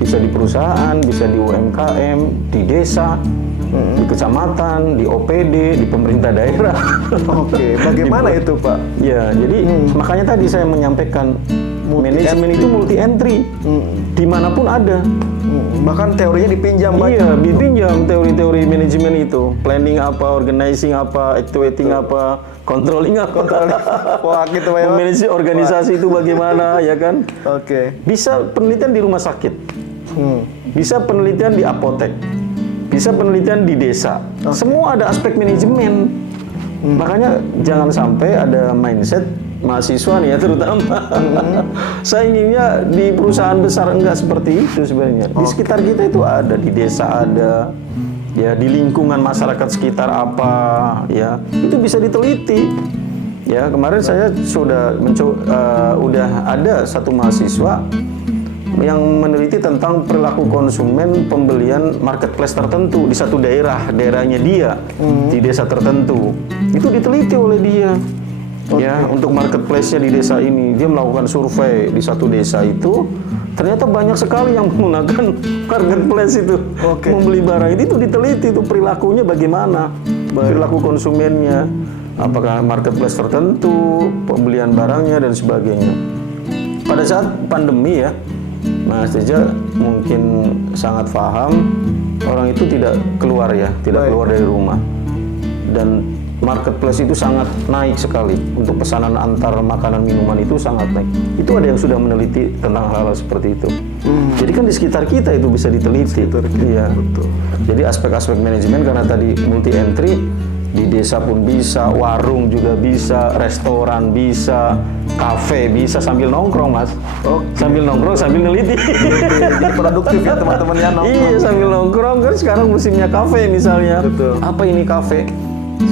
bisa di perusahaan, bisa di UMKM, di desa, di kecamatan, di OPD, di pemerintah daerah. Oke, bagaimana itu Pak? Ya, jadi makanya tadi saya menyampaikan manajemen itu multi entry, dimanapun ada. Bahkan teorinya dipinjam Pak. Iya, dipinjam teori-teori manajemen itu, planning apa, organizing apa, actuating apa, controlling apa. Wah, gitu Pak ya. Memanage organisasi itu bagaimana, ya kan? Oke. Bisa penelitian di rumah sakit. Bisa penelitian di apotek, bisa penelitian di desa. Semua ada aspek manajemen. Makanya jangan sampai ada mindset mahasiswa nih ya terutama. Saya inginnya di perusahaan besar enggak seperti itu sebenarnya. Di sekitar kita itu ada, di desa ada, ya di lingkungan masyarakat sekitar apa, ya itu bisa diteliti. Ya kemarin saya sudah udah ada satu mahasiswa yang meneliti tentang perilaku konsumen pembelian marketplace tertentu di satu daerahnya dia, di desa tertentu. Itu diteliti oleh dia. Ya, untuk marketplace-nya di desa ini, dia melakukan survei di satu desa itu, ternyata banyak sekali yang menggunakan marketplace itu membeli barang itu diteliti itu perilakunya bagaimana, perilaku konsumennya, apakah marketplace tertentu, pembelian barangnya dan sebagainya. Pada saat pandemi ya, Mas Teja mungkin sangat paham orang itu tidak keluar ya, tidak keluar dari rumah, dan marketplace itu sangat naik sekali. Untuk pesanan antar makanan minuman itu sangat naik. Itu ada yang sudah meneliti tentang hal-hal seperti itu. Jadi kan di sekitar kita itu bisa diteliti. Iya. Betul. Jadi aspek-aspek manajemen karena tadi multi entry, di desa pun bisa, warung juga bisa, restoran bisa, kafe bisa sambil nongkrong mas. Sambil nongkrong sambil neliti. Jadi produktif ya teman-teman ya nongkrong. Iya sambil nongkrong kan sekarang musimnya kafe misalnya. Betul. Apa ini kafe?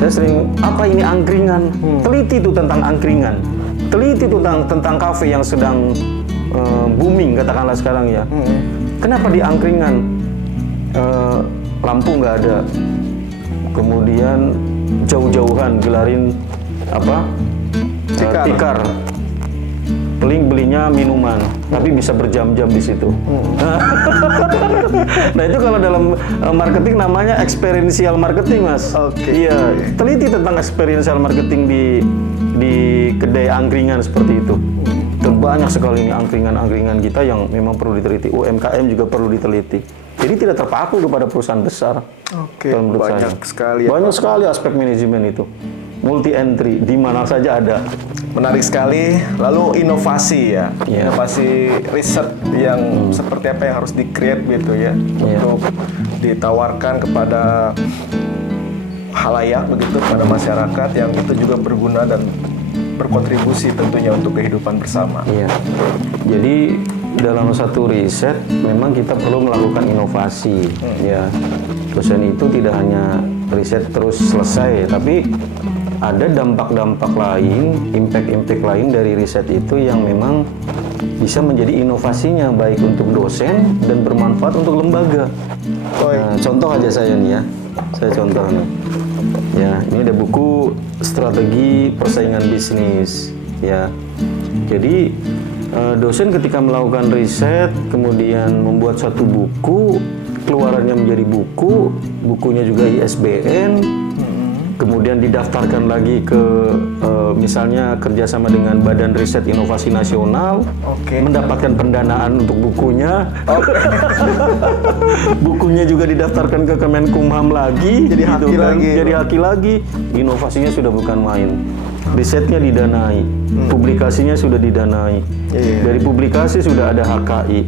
Saya sering apa ini angkringan? Teliti tuh tentang angkringan. Teliti tuh tentang kafe yang sedang booming katakanlah sekarang ya. Kenapa di angkringan lampu nggak ada? Kemudian jauh-jauhan gelarin apa? Tikar. Paling belinya minuman, tapi bisa berjam-jam di situ. Nah itu kalau dalam marketing namanya experiential marketing, mas. Iya, teliti tentang experiential marketing di kedai angkringan seperti itu. Dan banyak sekali nih angkringan-angkringan kita yang memang perlu diteliti. UMKM juga perlu diteliti. Jadi tidak terpaku kepada perusahaan besar. Banyak sekali. Ya, banyak sekali aspek manajemen itu. Multi entry di mana saja ada. Menarik sekali. Lalu inovasi ya, inovasi riset yang seperti apa yang harus di-create gitu ya, untuk ditawarkan kepada halayak begitu, kepada masyarakat yang itu juga berguna dan berkontribusi tentunya untuk kehidupan bersama. Iya. Jadi dalam satu riset memang kita perlu melakukan inovasi. Ya, dosen itu tidak hanya riset terus selesai, tapi ada dampak-dampak lain, impact-impact lain dari riset itu yang memang bisa menjadi inovasinya baik untuk dosen dan bermanfaat untuk lembaga. Nah, contoh aja saya nih ya, saya contoh nih. Ya, ini ada buku strategi persaingan bisnis. Ya, jadi dosen ketika melakukan riset, kemudian membuat suatu buku, keluarannya menjadi buku, bukunya juga ISBN, kemudian didaftarkan lagi ke misalnya kerjasama dengan Badan Riset Inovasi Nasional, mendapatkan pendanaan untuk bukunya, bukunya juga didaftarkan ke Kemenkumham lagi, jadi haki lagi, inovasinya sudah bukan main. Risetnya didanai, publikasinya sudah didanai. Dari publikasi sudah ada HKI.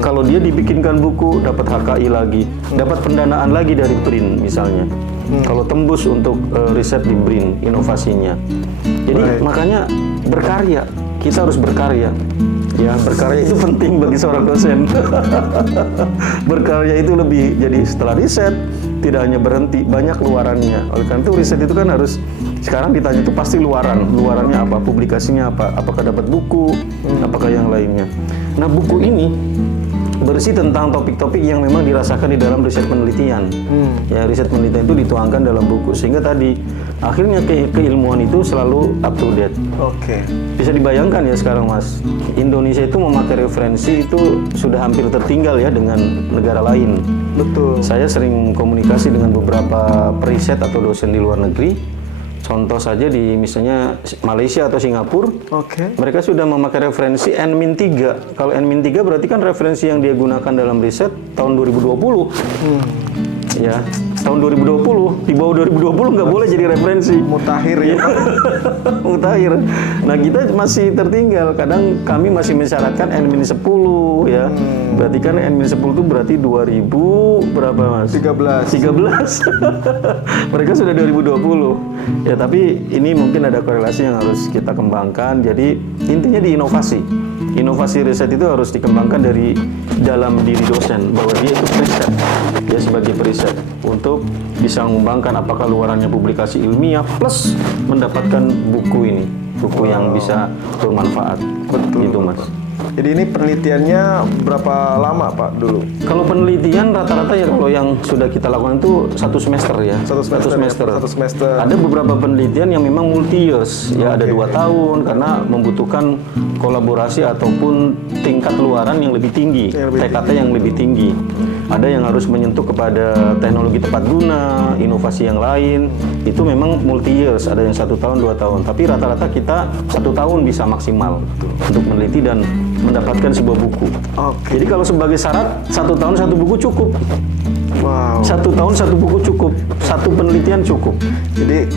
Kalau dia dibikinkan buku, dapat HKI lagi, dapat pendanaan lagi dari BRIN misalnya. Kalau tembus untuk riset di BRIN, inovasinya. Jadi makanya berkarya, kita harus berkarya. Ya, berkarya itu penting bagi seorang dosen. Berkarya itu lebih, jadi setelah riset tidak hanya berhenti, banyak luarannya. Oleh karena itu riset itu kan harus, sekarang ditanya itu pasti luarannya apa, publikasinya apa, apakah dapat buku, apakah yang lainnya. Nah buku ini berisi tentang topik-topik yang memang dirasakan di dalam riset penelitian. Ya, riset penelitian itu dituangkan dalam buku, sehingga tadi akhirnya keilmuan itu selalu up to date. Bisa dibayangkan ya sekarang mas, Indonesia itu memakai referensi itu sudah hampir tertinggal ya dengan negara lain. Betul. Saya sering komunikasi dengan beberapa periset atau dosen di luar negeri. Contoh saja di misalnya Malaysia atau Singapura, mereka sudah memakai referensi N-3. Kalau N-3 berarti kan referensi yang dia gunakan dalam riset tahun 2020. Ya, tahun 2020, di bawah 2020 nggak boleh jadi referensi. Mutakhir ya. Mutakhir. Nah kita masih tertinggal. Kadang kami masih mensyaratkan N-10 ya. Berarti kan N-10 itu berarti 2000 berapa mas? 13. Mereka sudah 2020. Ya tapi ini mungkin ada korelasi yang harus kita kembangkan. Jadi intinya di inovasi. Inovasi riset itu harus dikembangkan dari dalam diri dosen, bahwa dia itu periset, dia sebagai periset untuk bisa mengembangkan apakah luarannya publikasi ilmiah plus mendapatkan buku ini, buku yang bisa bermanfaat. Betul. Gitu mas. Jadi ini penelitiannya berapa lama Pak dulu? Kalau penelitian rata-rata ya kalau yang sudah kita lakukan itu 1 semester ya. Satu semester. Ada beberapa penelitian yang memang multi years ya, ada 2 tahun karena membutuhkan kolaborasi ataupun tingkat luaran yang lebih tinggi, TKT yang lebih tinggi. Ada yang harus menyentuh kepada teknologi tepat guna, inovasi yang lain. Itu memang multi years, ada yang 1 tahun, 2 tahun. Tapi rata-rata kita 1 tahun bisa maksimal untuk meneliti dan mendapatkan sebuah buku. Jadi kalau sebagai syarat 1 tahun 1 buku cukup. Wow. 1 tahun 1 buku cukup, 1 penelitian cukup. Jadi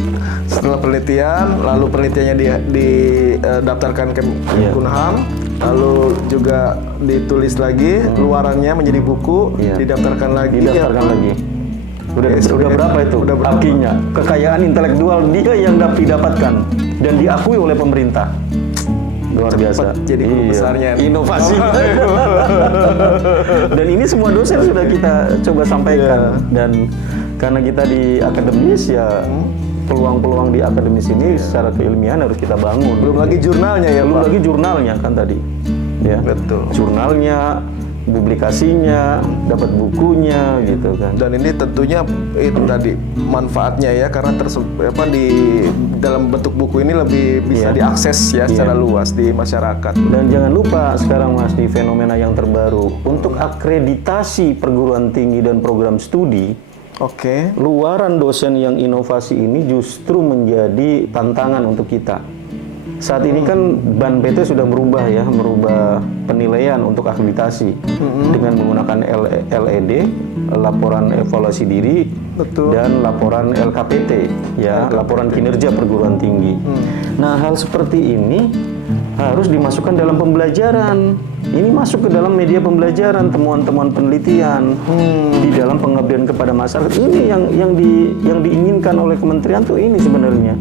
setelah penelitian, lalu penelitiannya didaftarkan ke Kemenkumham, lalu juga ditulis lagi, luarannya menjadi buku, didaftarkan lagi. Lagi. Udah berapa itu? Udah berapa? Artinya kekayaan intelektual dia yang didapatkan dan diakui oleh pemerintah. Luar biasa. Jadi guru besarnya. Inovasi. Dan ini semua dosen sudah kita coba sampaikan. Dan karena kita di akademis ya, peluang-peluang di akademis ini secara keilmiahan harus kita bangun. Belum lagi jurnalnya ya, Belum Pak? lagi jurnalnya kan tadi. Ya. Betul. Jurnalnya, publikasinya, dapat bukunya gitu kan. Dan ini tentunya itu tadi manfaatnya ya, karena di dalam bentuk buku ini lebih bisa diakses ya secara luas di masyarakat. Dan jangan lupa sekarang Mas, di fenomena yang terbaru, untuk akreditasi perguruan tinggi dan program studi, luaran dosen yang inovasi ini justru menjadi tantangan untuk kita. Saat ini kan Ban PT sudah merubah penilaian untuk akreditasi dengan menggunakan LED, laporan evaluasi diri, dan laporan LKPT, laporan kinerja perguruan tinggi. Nah, hal seperti ini harus dimasukkan dalam pembelajaran. Ini masuk ke dalam media pembelajaran, temuan-temuan penelitian di dalam pengabdian kepada masyarakat. Ini yang diinginkan oleh kementerian tuh ini sebenarnya.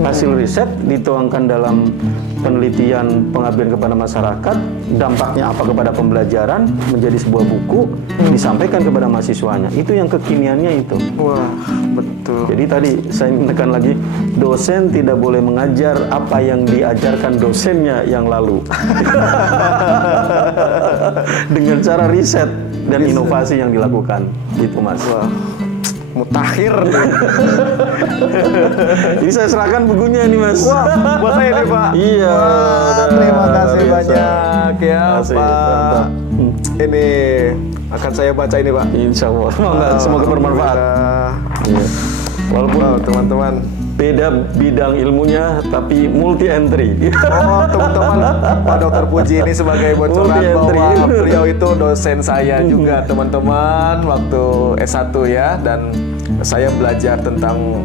Hasil riset dituangkan dalam penelitian pengabdian kepada masyarakat, dampaknya apa kepada pembelajaran, menjadi sebuah buku, disampaikan kepada mahasiswanya. Itu yang kekiniannya itu. Wah, betul. Jadi tadi saya menekan lagi, dosen tidak boleh mengajar apa yang diajarkan dosennya yang lalu. Dengan cara riset dan inovasi yang dilakukan. Gitu, Mas. Wah, mutakhir. Jadi saya serahkan bukunya nih, Mas. Wah, buat saya nih, Pak. Iya. Wah, terima kasih banyak ya, Pak. Ini akan saya baca ini, Pak. Insya Allah. Semoga bermanfaat. Iya. Walaupun teman-teman beda bidang ilmunya, tapi multi entry. Oh, teman-teman, Pak Dr. Puji ini sebagai bocoran bahwa beliau itu dosen saya juga, teman-teman, waktu S1 ya, dan saya belajar tentang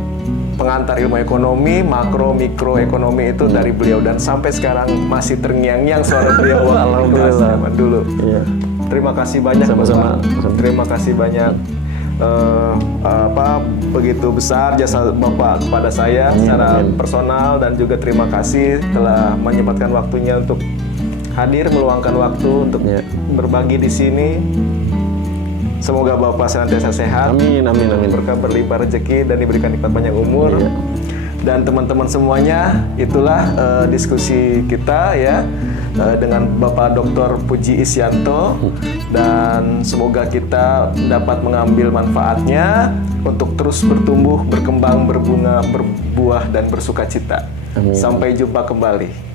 pengantar ilmu ekonomi, makro, mikro ekonomi itu dari beliau, dan sampai sekarang masih terngiang-ngiang suara beliau. Alhamdulillah. Dulu. Iya. Terima kasih banyak, sama-sama. Terima kasih banyak. Begitu besar jasa Bapak kepada saya secara personal, dan juga terima kasih telah menyempatkan waktunya untuk hadir, meluangkan waktu untuk berbagi di sini. Semoga Bapak senantiasa sehat. Amin, amin, amin. Berkah berlimpah rezeki dan diberikan nikmat panjang umur. Dan teman-teman semuanya, itulah diskusi kita ya dengan Bapak Dr. Puji Isyanto, dan semoga kita dapat mengambil manfaatnya untuk terus bertumbuh, berkembang, berbunga, berbuah, dan bersukacita. Sampai jumpa kembali.